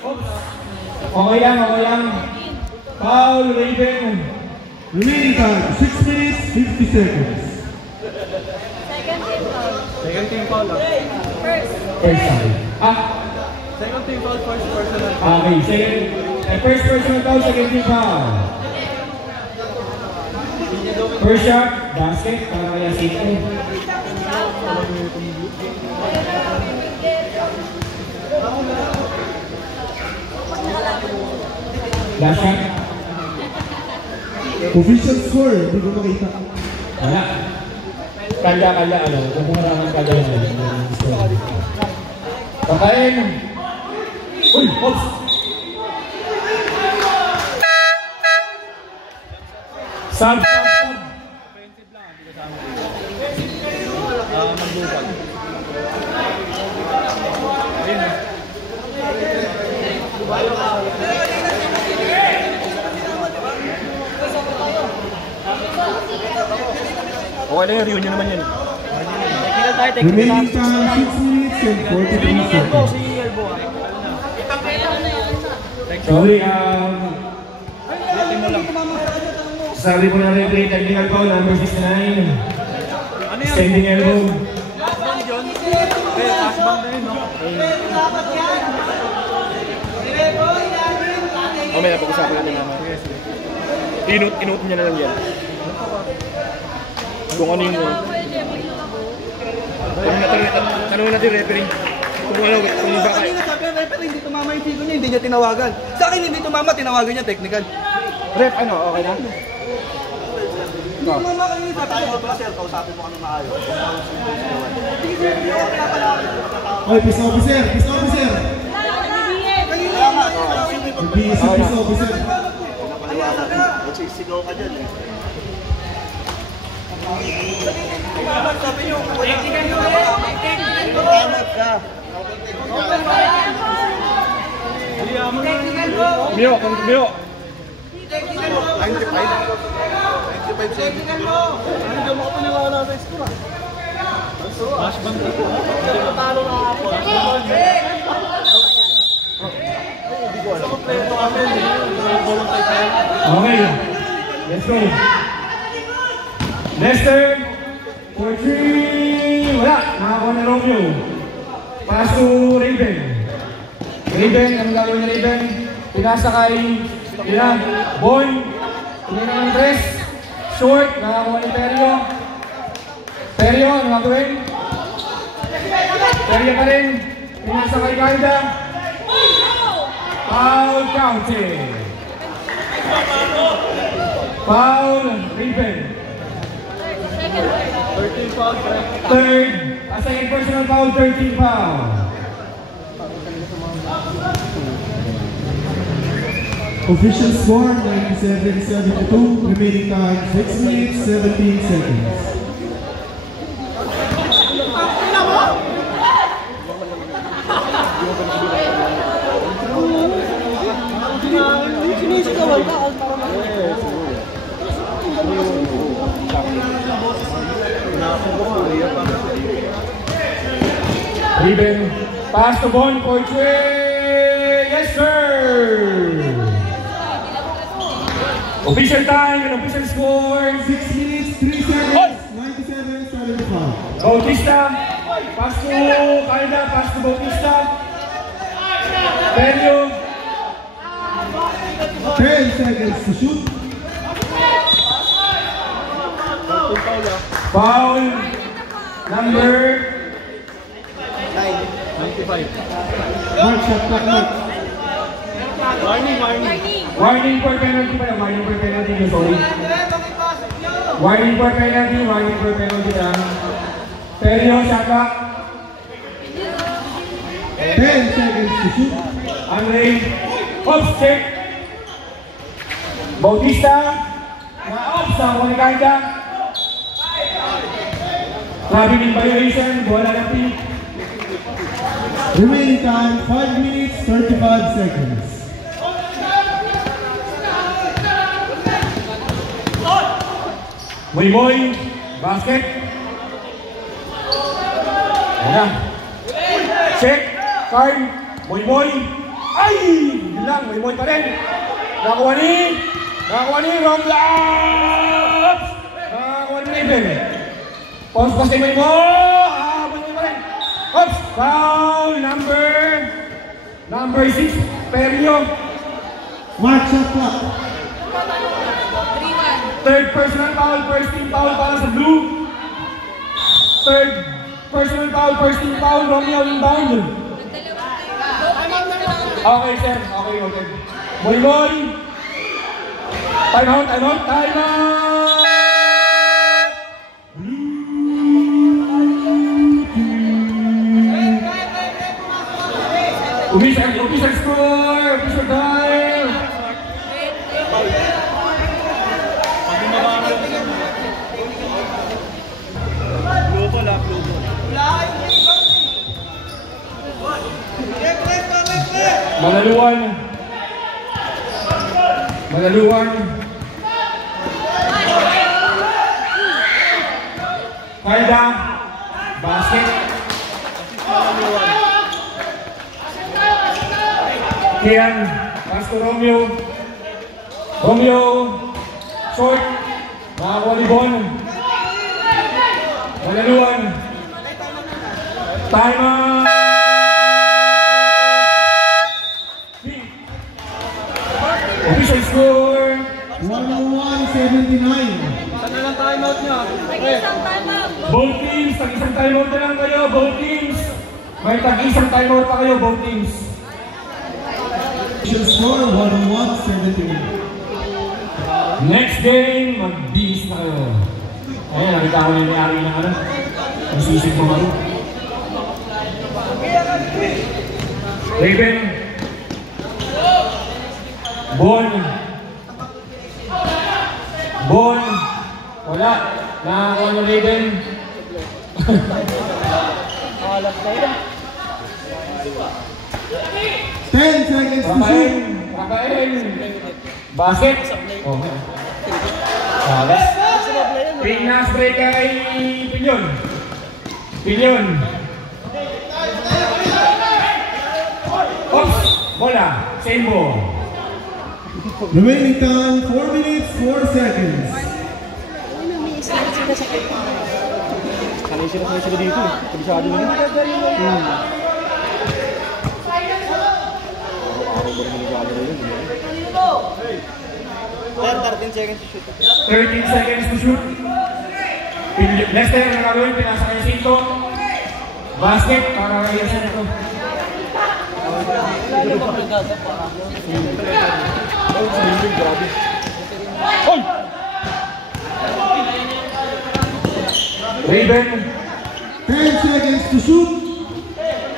Oops. Okay lang. Foul, Raven. Remaining time, 6 minutes, 50 seconds. Second team foul. First time. Second team foul, first personal. Okay, first personal foul, second team foul. First shot, basket, para kaya Cinco. Last shot. Official score, hindi ko makita. Wala. Kaya, kung kumarangan kaya yun. Pakain. Uy, oops. Sub. Okay lang yung reunion naman yan. Remaining time, 6 minutes and 43 seconds. Sorry, sabi ko na replay, technical foul, number 69. Standing elbow. May napag-usapan natin naman. Inut niya na lang yan. Kung ano yung tanongin natin yung referee. Kung yung baka. Kanina sabi ng referee, hindi tumama yung figo niya, hindi niya tinawagan. Sa akin hindi tumama, tinawagan niya technical. Ref, ano, okay na? Hindi tumama kanina, sabi ko, sir, kausapin mo kami maayos. Oy, peace officer! Peace officer! Magsisigaw ka dyan eh. Sabi niyo, tama ka. Mio. 95 seconds. Hindi mo ako paniwala sa score ah. Flashbang dito. Hindi mo talo na ako. Okay, let's go. Lester, for 3. Wala, nakakuha na Romeo. Pass to Raven. Anong gagawin ni Raven? Pinasa kay Boy. Pinina ng press. Short, nakakuha ni Perio. Ano gagawin? Perio pa rin. Pinasa kay Garda. Foul counting. Foul, Raven. 13 foul. Third, a second personal foul, 13 foul. Official score, 97-72. Remaining time, 6 minutes, 17 seconds. Raven, pass to Bon for Chue. Yes, sir. Official time and official score. 6 minutes, 3 seconds, 97-75. Bautista, pass to Kaida, pass to Bautista. Pelio, 10 seconds to shoot. foul, number 95. Mark, shot clock, Mark. Warning. warning for penalty pala, warning for penalty, sorry. Warning for penalty lang. Pelio, shot clock. 10 seconds to shoot. Andre, off check. Bautista, na-off sa Kaida. Grabbing in violation, bola ng pink. Remaining time, 5 minutes, 35 seconds. Moy, basket. Ayan. Check, card, Moy. Ay! Yun lang, Moy pa rin. Nakakuha ni Ron Laps! Nakakuha ni Raven. Pause pa si Moy. Moy pa rin. Oops! Foul number 6, Pelio. Mark, shot clock. 3-1. Third personal foul, first team foul para sa blue. Third personal foul, first team foul, Romeo inbound. Okay, sir. Okay. Boy. Time out. Official score, official time. Malaluan. Kaida, basket. Kian, pass to Romeo. Short. Nakakuha ni Bon. Malaluan. Timeout. Official score. 101-79. Saan na lang timeout niya? Tag-isang timeout. Both teams, tag-isang timeout na lang kayo, both teams. May tag-isang timeout pa kayo, both teams. Official score, 101-78. Next game, mag-bis na kayo. Ayun, nakita ko na yung may-ari ng ano. Ang sisig mo maro. Raven. Bon. Wala. Nakakuha ng Raven. 10 seconds to shoot. Rafael. Basket. Okay. Salas. Pinas break kay Pilyon. Oops. Bola. Same ball. Remaining time, 4 minutes, 4 seconds. Sanay sila dito eh. Kabisado na rin. Araw ba naman nag-aala rin? 13 seconds to shoot. 13 seconds to shoot. Lester, nagagawin, pinasa kayo sinto. Basket, para kayo sinto. Raven. 10 seconds to shoot.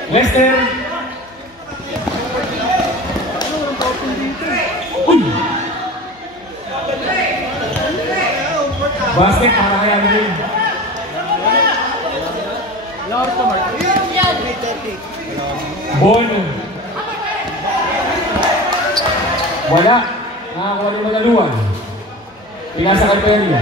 Lester. Uy! Basket, para kaya rin. Bon. Wala. Nakakuha ni Malaluan. Pinasa kay Pelio.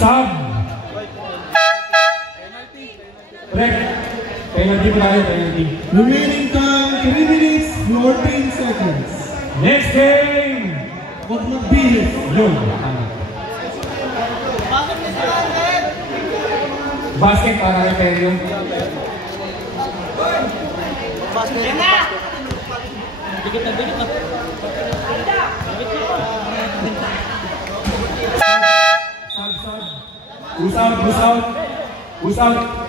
Sub. Correct. Penalty po tayo, penalty. Remaining time, 3 minutes, 14 seconds. Next game! Huwag magbilis. Yun. Basket para kay Perio. Dikit na. Sub. Who's out?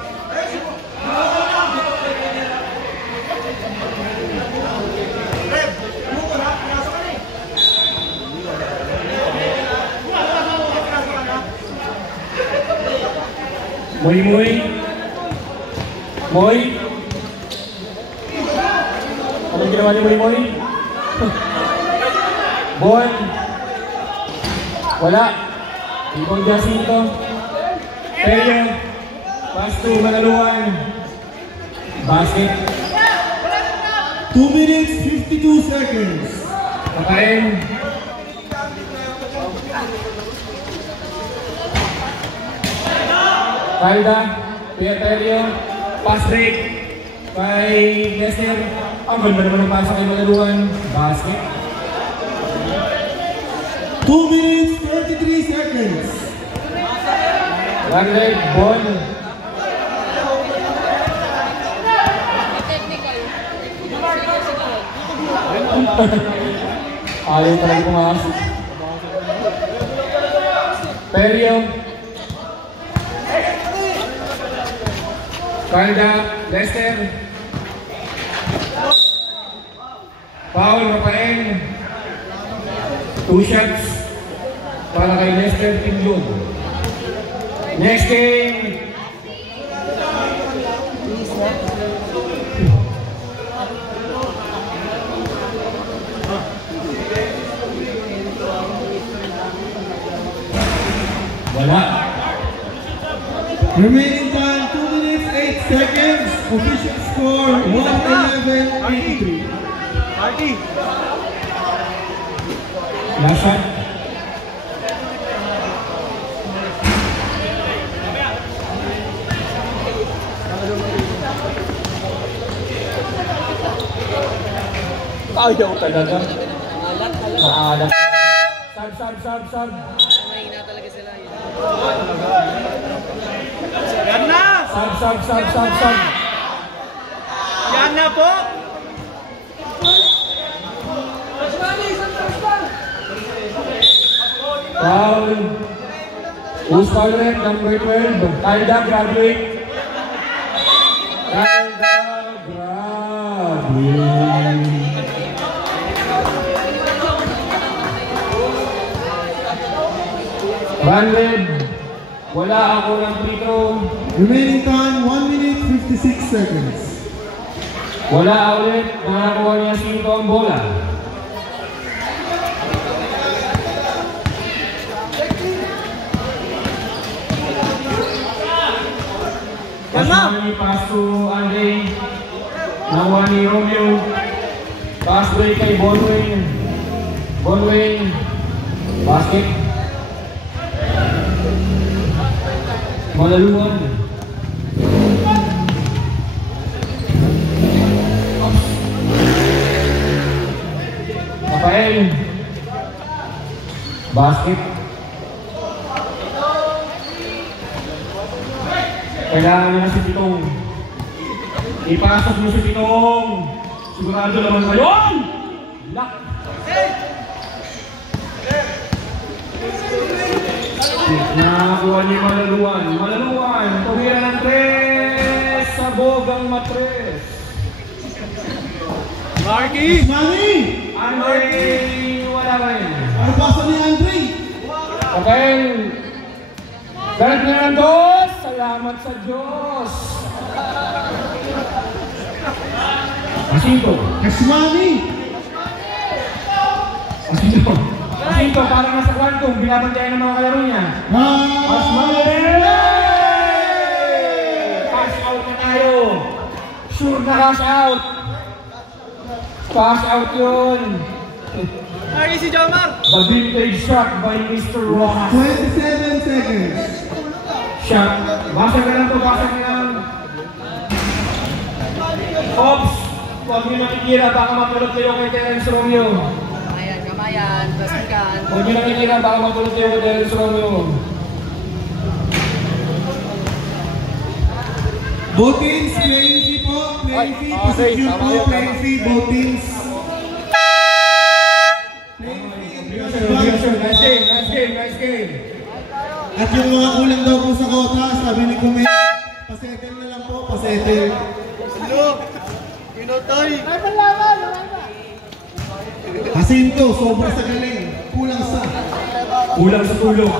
Moy. Anong ginawa ni Moy? Bon. Wala. Ibang Jacinto. Perio. Pass to Manaluan. Basket. 2 minutes, 52 seconds. Kakain. Calda. Perio. Pass break. Kay Lester. Ang ganda naman ng pasa kay Manaluan. Basket. 2 minutes, 33 seconds. One leg, Bon. Ayaw talaga pumasok. Perio. Calda, Lester. Foul, Rafael. 2 shots para kay Lester Tinglog. Next game. Wala. Remaining time, 2 minutes, 8 seconds. Official score, 111-83. Marky. Last shot. Ayaw talaga. Maalat. Sub. Mahina talaga sila yun. Yan na! Sub. Yan na po! Foul. Who's foul red? Number 12. Calda, graduate. Run-led. Wala ako ng free throw. Remaining time, 1 minute, 56 seconds. Wala ulit. Nakakuha niya Cinco ang bola. Pasmani, pass to Andre. Nakuha ni Romeo. Pass break kay Bonwayne. Basket. Malaluan. Rafael. Basket. Kailangan niya na si Pitong. Ipasok niyo si Pitong. Sigurado naman ba yun? Lock. Nakakuha ni Malaluan. Tumira ng 3 sa bogang matres. Marky! Mani! Andre, wala ba yun? Ano basa ni Andre? Okay. Galit na ng dos. Salamat sa Diyos. Jacinto. Kasmani! Jacinto, parang nasa kwartong. Binabantayan ng mga kalaro niya. Kasmani! Cash out na tayo. Sure na cash out. Cash out yun. Marky si Jomar! The vintage shot by Mr. Rojas. 27 seconds. Shot. Basag na lang to, basag na lang. Ops! Huwag niyo nakikira, baka mapulot kayo kay Terence Romeo. Kamayan, plastikan. Huwag niyo nakikira, baka mapulot kayo kay Terence Romeo. Both teams, playing fee po. Playing fee, pasecure po. Playing fee, both teams. Nice game, nice game, nice game. At yung mga kulang daw po sa kota, sabi ni Kume, pasettle na lang po, pasettle. Pinotoy! Jacinto, sobra sa galing. Kulang sa Kulang sa tulog.